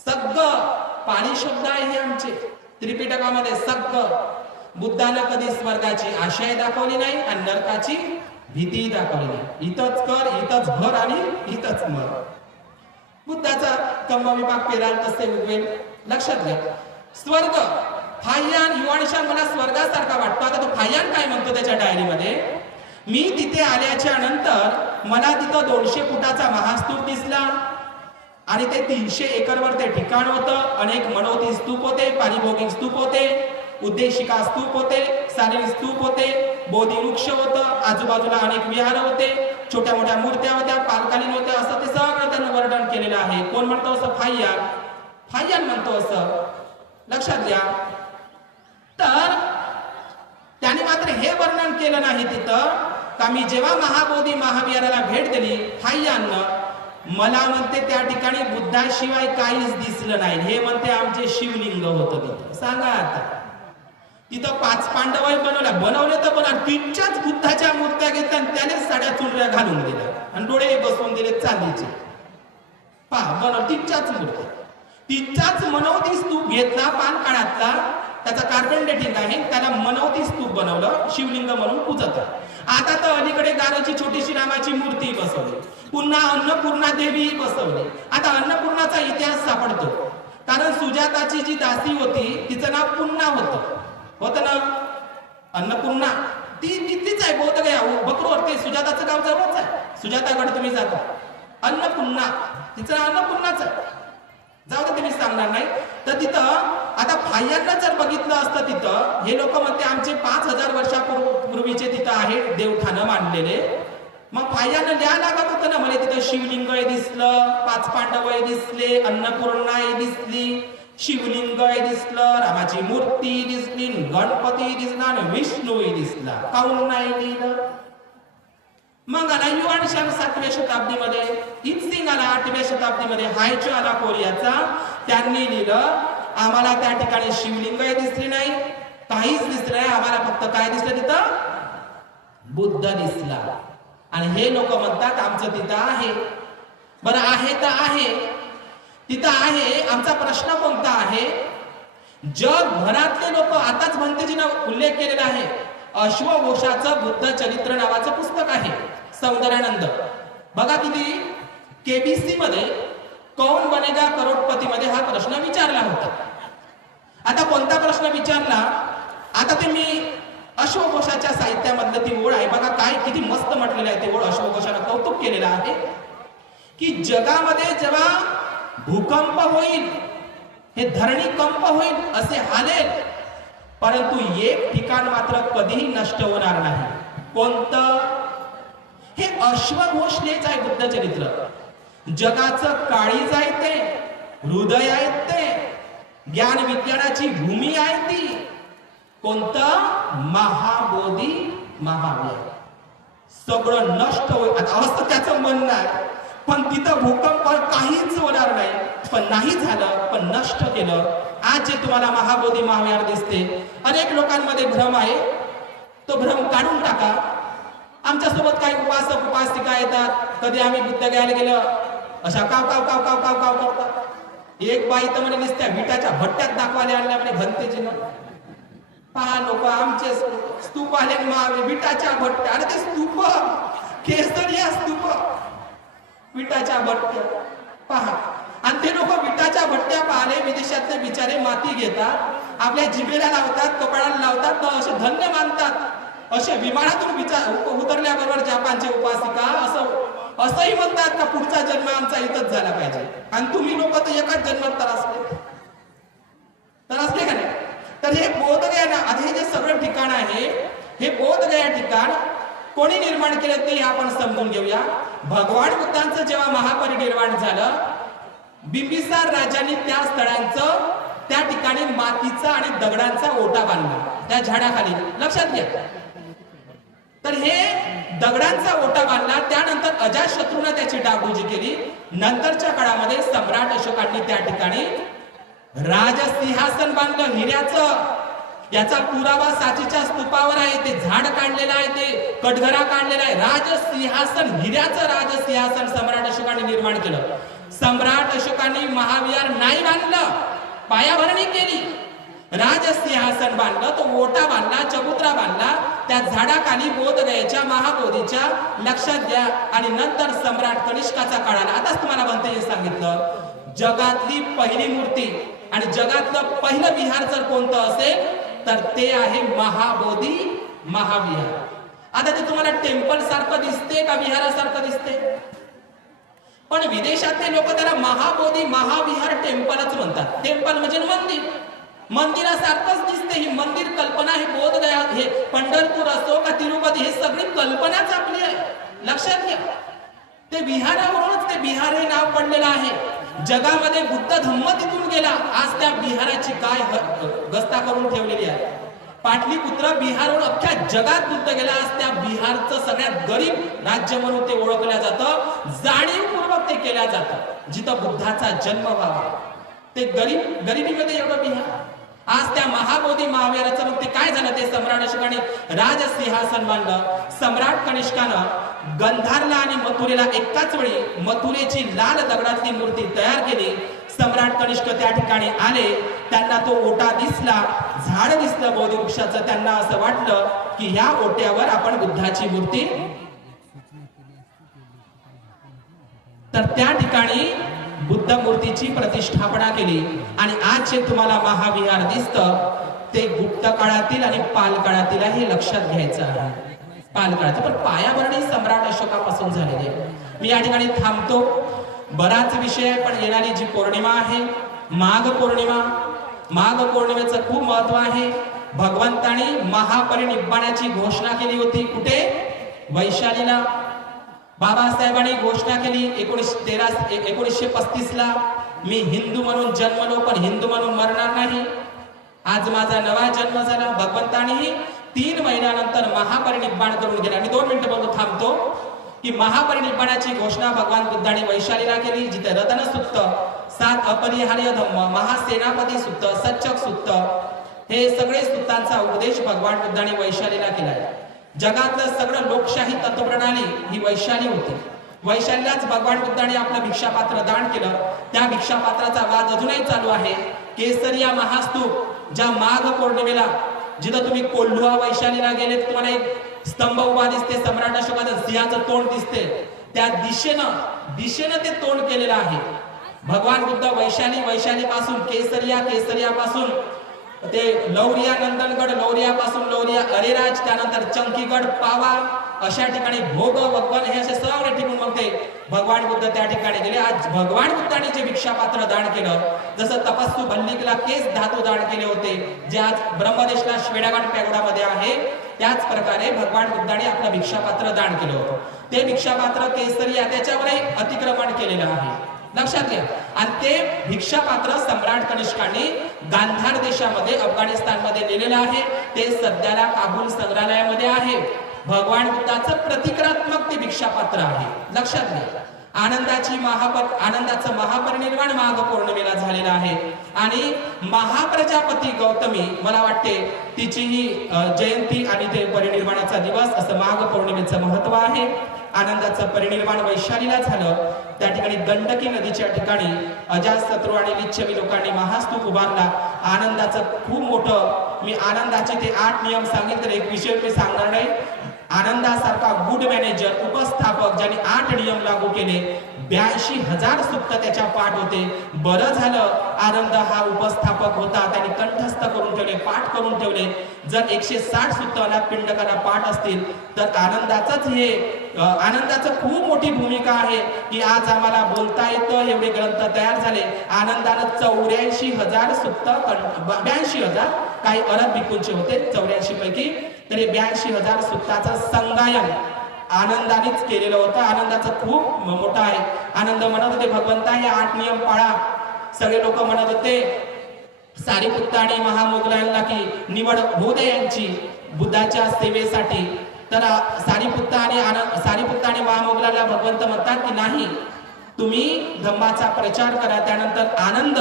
सगळं पाणी शब्द आहे हे आमचे त्रिपिटकामध्ये. सगळं बुद्धानं कधी स्वर्गाची आशाही दाखवली नाही आणि नरकाची भीती दाखवली नाही. इथंच कर, इथंच भर आणि इथंच मर. बुद्धाचा कम्म विभाग पेराल तसे उगवेल. लक्षात घ्या, स्वर्ग फाय्यान युवानिशान मला स्वर्गासारखा वाटतो. आता तो फाय्यान काय म्हणतो त्याच्या डायरीमध्ये, मी तिथे आल्याच्या नंतर मला तिथं 200 फुटाचा महास्तूप दिसला आणि ते 300 एकरवर ते ठिकाण होतं. अनेक मनोती स्तूप होते, पारिभोगिक स्तूप होते, उद्देशिका स्तूप होते, शारीरिक स्तूप होते, बोधी वृक्ष होतं, आजूबाजूला अनेक विहार होते, छोट्या मोठ्या मूर्त्या होत्या, पालकालीन होत्या. असं ते सगळं त्यांनी वर्णन केलेलं आहे. कोण म्हणतो असं? फाय्यान म्हणतो असं. लक्षात घ्या. तर त्यांनी मात्र हे वर्णन केलं नाही तिथं का मी जेव्हा महाबोधी महाविहाराला भेट दिली, फाय्यानं मला म्हणते त्या ठिकाणी बुद्धाशिवाय काहीच दिसलं नाही. हे म्हणते आमचे शिवलिंग होतं तिथं. सांगा आता, तिथं 5 पांडव बनवले तर पण तिच्याच बुद्धाच्या मूर्त्या घेतल्या आणि त्यानेच साड्या चुनऱ्या घालून दिल्या आणि डोळे बसवून दिले चांदीचे. पहा, बनव तिच्याच मूर्ती, तिच्याच मनोती स्तूप घेतला पान काळातला, त्याचा कार्बन डेटिंग आहे, त्याला मनोती स्तूप बनवलं, शिवलिंग म्हणून पूजत. आता तर अलीकडे गारोची छोटीशी रामाची मूर्ती बसवली, पुन्हा अन्नपूर्णा देवी बसवली. आता अन्नपूर्णाचा इतिहास सापडतो, कारण सुजाताची जी दासी होती तिचं नाव पुन्हा होतं ना, अन्नपूर्णा. तीच आहे बोधगया बकरोर. ते सुजाताचं गाव जवळच आहे. सुजाताकडे तुम्ही जाता, अन्नपूर्णा, तिचं नाव अन्नपूर्णाच आहे. जाऊ दे, तुम्ही सांगणार नाही. तर तिथं आता फाय्यांना जर बघितलं असतं, तिथं हे लोक म्हणते आमचे 5000 वर्षापूर्वीचे तिथं आहे देवठाणं मांडलेले. मग फाय्यानं लिहा लागत होतं ना, मला तिथं शिवलिंग दिसलं, 5 पांडव दिसले, अन्नपूर्णा दिसली, शिवलिंग दिसलं, रामाची मूर्ती दिसली, गणपती दिसला आणि विष्णू दिसला. काऊन नाही लिहिलं? मग आला युआन शांग 7व्या शताब्दीमध्ये, इत्सिंग आला 8व्या शताब्दीमध्ये, हायचो आला कोरियाचा. त्यांनी लिहिलं आम्हाला त्या ठिकाणी शिवलिंग दिसली नाही, काहीच दिसलं नाही, आम्हाला फक्त काय दिसलं तिथं? बुद्ध दिसला. आणि हे लोक म्हणतात आमचं तिथं आहे. बरं आहे तर आहे, तिथं आहे. आमचा प्रश्न कोणता आहे? जगभरातले लोक, आताच भंतेजीनं उल्लेख केलेला आहे, अश्वघोषाचं बुद्ध चरित्र नावाचं पुस्तक आहे, सौंदर्यानंद. बघा किती केबीसी मध्ये कौन बनेगा करोडपती मध्ये हा प्रश्न विचारला होता. आता कोणता प्रश्न विचारला? आता ते मी अश्वघोषाच्या साहित्यामधलं ती ओळ आहे बघा, काय किती मस्त म्हटलेलं आहे ते ओळ. अश्वघोषानं कौतुक केलेलं आहे की जगामध्ये जेव्हा भूकंप होईल, हे धरणी कंप होईल, असे हालेल, परंतु एक ठिकाण मात्र कधीही नष्ट होणार नाही. कोणतं? हे अश्वघोषलेच आहे बुद्ध चरित्र. जगाचं काळीज आहे ते, हृदय आहे ते, ज्ञान विज्ञानाची भूमी आहे ती. कोणतं? महाबोधी महाविहार. सगळं नष्ट होईल अवस्था त्याचं म्हणणं आहे. पण तिथं भूकंप काहीच होणार नाही, पण नाही झालं, पण नष्ट केलं. आज जे तुम्हाला महाबोधी महाविहार दिसते, अनेक लोकांमध्ये भ्रम आहे, तो भ्रम काढून टाका. आमच्या सोबत काही उपासक उपासिका येतात, कधी आम्ही बुद्ध घ्यायला गेलं अशा काव काव काव काव काव काव करतात. एक बाई तर म्हणे नुसत्या विटाच्या भट्ट्यात दाखवायला आणल्या म्हणे घनतेजीनं. पहा लोक आमचे स्तूप आले विटाच्या भट्ट्या, अरे ते स्तूप केसरिया स्तूप विटाच्या भट्ट्या पहा. आणि ते लोक विटाच्या भट्ट्या पाहिले, विदेशातले बिचारे माती घेतात, आपल्या जिभेला लावतात, कपाळाला लावतात, असे धन्य मानतात. असे विमानातून उतरल्याबरोबर जपानचे उपासिका असंही म्हणतात का पुढचा जन्म आमचा इथंच झाला पाहिजे. आणि तुम्ही लोक तर एकाच जन्मात तरसले का नाही. तर हे बोधगया ना, आता हे जे सगळं ठिकाण आहे, हे बोधगया ठिकाण कोणी निर्माण केलं ते आपण समजून घेऊया. भगवान बुद्धांचं जेव्हा महापरिनिर्वाण झालं, बिंबिसार राजांनी त्या स्थळांचं त्या ठिकाणी मातीचा आणि दगडांचा ओटा बांधला त्या झाडाखाली. लक्षात घ्या. तर हे दगडांचा ओटा बांधला. त्यानंतर अजातशत्रूने त्याची डागडुजी केली. नंतरच्या काळामध्ये सम्राट अशोकांनी त्या ठिकाणी राजसिंहासन बांधलं हिऱ्याचं. याचा पुरावा साचीच्या स्तूपावर आहे. ते झाड काढलेलं आहे, ते कटघरा काढलेला आहे. राजसिंहासन, हिऱ्याचं राजसिंहासन सम्राट अशोकांनी निर्माण केलं. सम्राट अशोकांनी महाविहार नाही बांधलं, पायाभरणी केली. राजसिंहासन बांधलं, तो ओटा बांधला, चबुतरा बांधला त्या झाडाखाली बोधगयेच्या महाबोधीच्या. लक्षात घ्या. आणि नंतर सम्राट कनिष्काचा काळ आला. आताच तुम्हाला बनते सांगितलं, जगातली पहिली मूर्ती आणि जगातलं पहिलं विहार जर कोणतं असेल तर ते आहे महाबोधी महाविहार. आता ते तुम्हाला टेम्पल सारखं दिसते का विहारासारखं दिसते? पण विदेशातले लोक त्याला महाबोधी महाविहार टेम्पलच म्हणतात. टेम्पल म्हणजे मंदिर, मंदिरासारखंच दिसते. ही मंदिर कल्पना ही बोधगया, हे पंढरपूर असो का तिरुपती, हे सगळी कल्पनाच आपली आहे. लक्षात घ्या. ते विहारावरूनच ते विहार हे नाव पडलेलं आहे. जगामध्ये बुद्ध धम्म तिथून गेला. आज त्या विहाराची काय गस्ता करून ठेवलेली आहे. पाटलीपुत्र बिहारहून अख्ख्या जगात बुद्ध गेला. आज त्या बिहारचं सगळ्यात गरीब राज्य म्हणून ते ओळखलं जातं. जाणीवपूर्वक ते केलं जातं, जिथं बुद्धाचा जन्म व्हावा. ते गरिबीमध्ये एवढं बिहार. आज त्या महाबोधी महाविहाराचं मग ते काय झालं, ते सम्राट अशोकाने राजसिंहासन बांधलं. सम्राट कनिष्कानं गंधारला आणि मथुरेला एकाच वेळी मथुरेची लाल दगडातली मूर्ती तयार केली. सम्राट कनिष्क त्या ठिकाणी आले. त्यांना तो ओटा दिसला, झाड दिसलं बोधी वृक्षाचं. त्यांना असं वाटलं की ह्या ओट्यावर आपण बुद्धाची मूर्ती. तर त्या ठिकाणी बुद्ध मूर्तीची प्रतिष्ठापना केली. आणि आज जे तुम्हाला महाविहार दिसतं ते गुप्त काळातील आणि पाल काळातील आहे, हे लक्षात घ्यायचं आहे. पाल काळातील पण पायाभरणी सम्राट अशोकापासून झालेली आहे. मी या ठिकाणी थांबतो. बराच विषय, पण येणारी जी पौर्णिमा आहे माघ पौर्णिमा, माघ पौर्णिमेचं खूप महत्व आहे. भगवंतानी महापरिनिब्बाणाची घोषणा केली होती. कुठे? वैशालीला. बाबासाहेबांनी घोषणा केली 1935 ला, मी हिंदू म्हणून जन्मलो पण हिंदू म्हणून मरणार नाही. आज माझा नवा जन्म झाला. भगवंतानी 3 महिन्यानंतर महापरिनिब्बाण करून गेला. मी 2 मिनिटं बोलून थांबतो की महापरिनिब्बाणाची घोषणा भगवान बुद्धांनी वैशालीला केली, जिथे रतन सुत्त, 7 अपरिहार्य धम्म, महासेनापती सुत्त, सच्चक सुत्त, हे सगळे सुत्तांचा उपदेश भगवान बुद्धांनी वैशालीला केलाय. जगातलं सगळं लोकशाही तत्वप्रणाली ही वैशाली होती. वैशालीलाच भगवान बुद्धांनी आपलं भिक्षापात्र दान केलं. त्या भिक्षापात्राचा वाद अजूनही चालू आहे. केसरिया महास्तूप, ज्या माघ पौर्णिमेला, जिथं तुम्ही कोल्हुआ वैशालीला गेले तुम्हाला एक स्तंभ उभा दिसते, सम्राट अशोकाचं सिंहाचं तोंड दिसते. त्या दिशेनं ते तोंड केलेलं आहे. भगवान बुद्ध वैशाली पासून केसरिया पासून ते लौरिया नंदनगड, लौरिया पासून लौरिया अरेराज, त्यानंतर चंकीगड, पावा, अशा ठिकाणी भोग वगन, हे असे सगळे ठिकाण मग ते भगवान बुद्ध त्या ठिकाणी गेले. आज भगवान बुद्धांनी जे भिक्षापात्र दान केलं, जसं तपस्सू भल्लिकला केस धातू दान केले होते, जे आज ब्रह्मदेशला श्वेडागण पॅगोडामध्ये आहे, त्याच प्रकारे भगवान बुद्धांनी आपलं भिक्षापात्र दान केलं होतं. ते भिक्षापात्र केसरिया, त्याच्यावरही अतिक्रमण केलेलं आहे. लक्षात घ्या. आणि ते भिक्षापात्र सम्राट कनिष्कांनी गांधार देशामध्ये, अफगाणिस्तानमध्ये नेलेलं आहे. ते सध्याला काबूल संग्रहालयामध्ये आहे. भगवान बुद्धाचं प्रतिकात्मक ते भिक्षापात्र आहे. लक्षात घ्या. आनंदाचं महापरिनिर्वाण माघ पौर्णिमेला झालेलं आहे आणि महाप्रजापती गौतमी मला वाटते तिची ही जयंती आणि ते परिनिर्वाणाचा दिवस असं माघ पौर्णिमेचं महत्व आहे. आनंदाचं परिनिर्वाण वैशालीला झालं. त्या ठिकाणी गंडकी नदीच्या ठिकाणी अजातशत्रू आणि लिच्छवी लोकांनी महास्तूप उभारला. आनंदाचं खूप मोठं, मी आनंदाचे ते 8 नियम सांगितले, एक विषय मी सांगणार नाही. आनंदासारखा गुड मॅनेजर उपस्थापक ज्यांनी 8 नियम लागू केले, 82,000 सुक्त त्याच्या पाठ होते. बरं झालं आनंद हा उपस्थापक होता, त्यांनी कंठस्थ करून ठेवले, पाठ करून ठेवले. जर 160 सुक्त अनाथ पिंडकाला पाठ असतील तर आनंदाचं खूप मोठी भूमिका आहे की आज आम्हाला बोलता येतं, एवढे ग्रंथ तयार झाले. आनंदानं 84,000 सुक्त, 82,000 काही अरब भिक्खूंचे होते 84 पैकी, तरी 82,000 सुक्ताचं संगायन आनंदानेच केलेलं होतं. आनंदाचं खूप मोठा आहे. आनंद म्हणत होते भगवंता हे 8 नियम पाळा. सगळे लोक म्हणत होते सारीपुत्त आणि महामोगलांना की निवड होऊ दे यांची बुद्धाच्या सेवेसाठी. तर सारीपुत्त आणि महामोगलांना भगवंत म्हणतात की नाही, तुम्ही धम्माचा प्रचार करा. त्यानंतर आनंद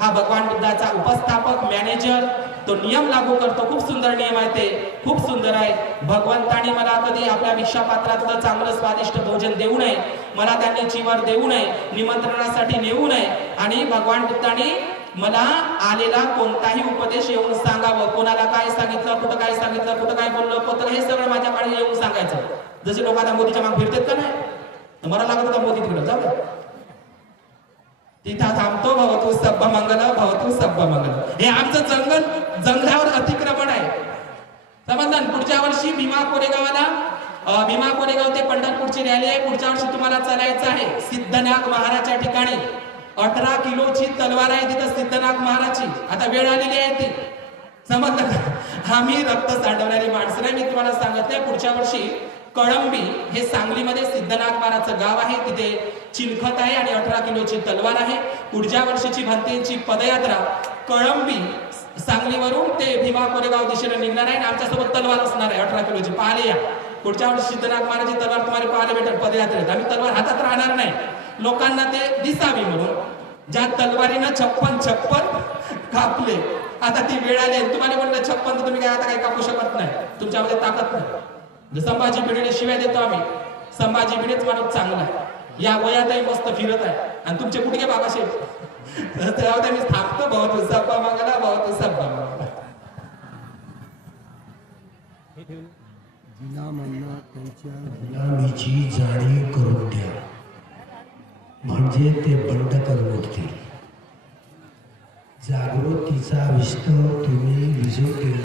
हा भगवान बुद्धाचा उपस्थापक मॅनेजर तो नियम लागू करतो. खूप सुंदर नियम आहे, ते खूप सुंदर आहे. भगवंताने मला कधी आपल्या भिक्षापात्रातलं चांगलं स्वादिष्ट भोजन देऊ नये, मला त्यांनी चिवर देऊ नये, निमंत्रणासाठी नेऊ नये. आणि भगवान बुद्धाने मला आलेला कोणताही उपदेश येऊन सांगावं. कोणाला काय सांगितलं, कुठं काय सांगितलं, कुठं काय बोललं, कुठं हे सगळं माझ्याकडे येऊन सांगायचं. जसे लोक आता मोदीच्या मागे फिरतात का नाही, मला लागत होता मोदी तिकडं जाऊ तिथं थांबतो. भवतु सब्ब मंगल, भवतु सब्ब मंगल. हे आमचं जंगलावर अतिक्रमण आहे, समजलं. पुढच्या वर्षी भीमा कोरेगाव ते पंढरपूरची रॅली आहे. पुढच्या वर्षी तुम्हाला चालायचं आहे सिद्धनाथ महाराजच्या ठिकाणी. 18 किलोची तलवार आहे तिथं सिद्धनाथ महाराजची. आता वेळ आलेली आहे ती, समजलं का. आम्ही रक्त सांडवणारी माणसं नाही. मी तुम्हाला सांगत नाही. पुढच्या वर्षी कळंबी हे सांगलीमध्ये सिद्धनाथ महाराजचं गाव आहे, तिथे चिलखत आहे आणि 18 किलोची तलवार आहे. पुढच्या वर्षीची भंतेची पदयात्रा कळंबी सांगलीवरून ते भीमा कोरेगाव दिशेने निघणार आहे आणि आमच्यासोबत तलवार असणार आहे 18 किलोची. पाहिले या पुढच्या वर्षी सिद्धनाथ महाराजची तलवार तुम्हाला पाहायला भेटेल पदयात्रेत. आम्ही तलवार हातात राहणार नाही, लोकांना ते दिसावी म्हणून. ज्या तलवारीनं 56 कापले, आता ती वेळ आली. तुम्हाला म्हणलं 56 तर तुम्ही काय आता काही कापू शकत नाही, तुमच्यामध्ये ताकद नाही. संभाजी भिडेने शिव्या देतो आम्ही, संभाजी भिडेच माणूस चांगला आहे, या वयातही मस्त फिरत आहे आणि तुमचे कुठे बाबाशेठ. तेव्हा मी थांबतो. बहुत सब्बा मंगला, बहुत सब्बा मंगला. गुलामांना त्यांच्या गुलामीची जाणीव करून द्या, म्हणजे ते बंडखोर होतील. जागृतीचा विस्तव तुम्ही विजवतील.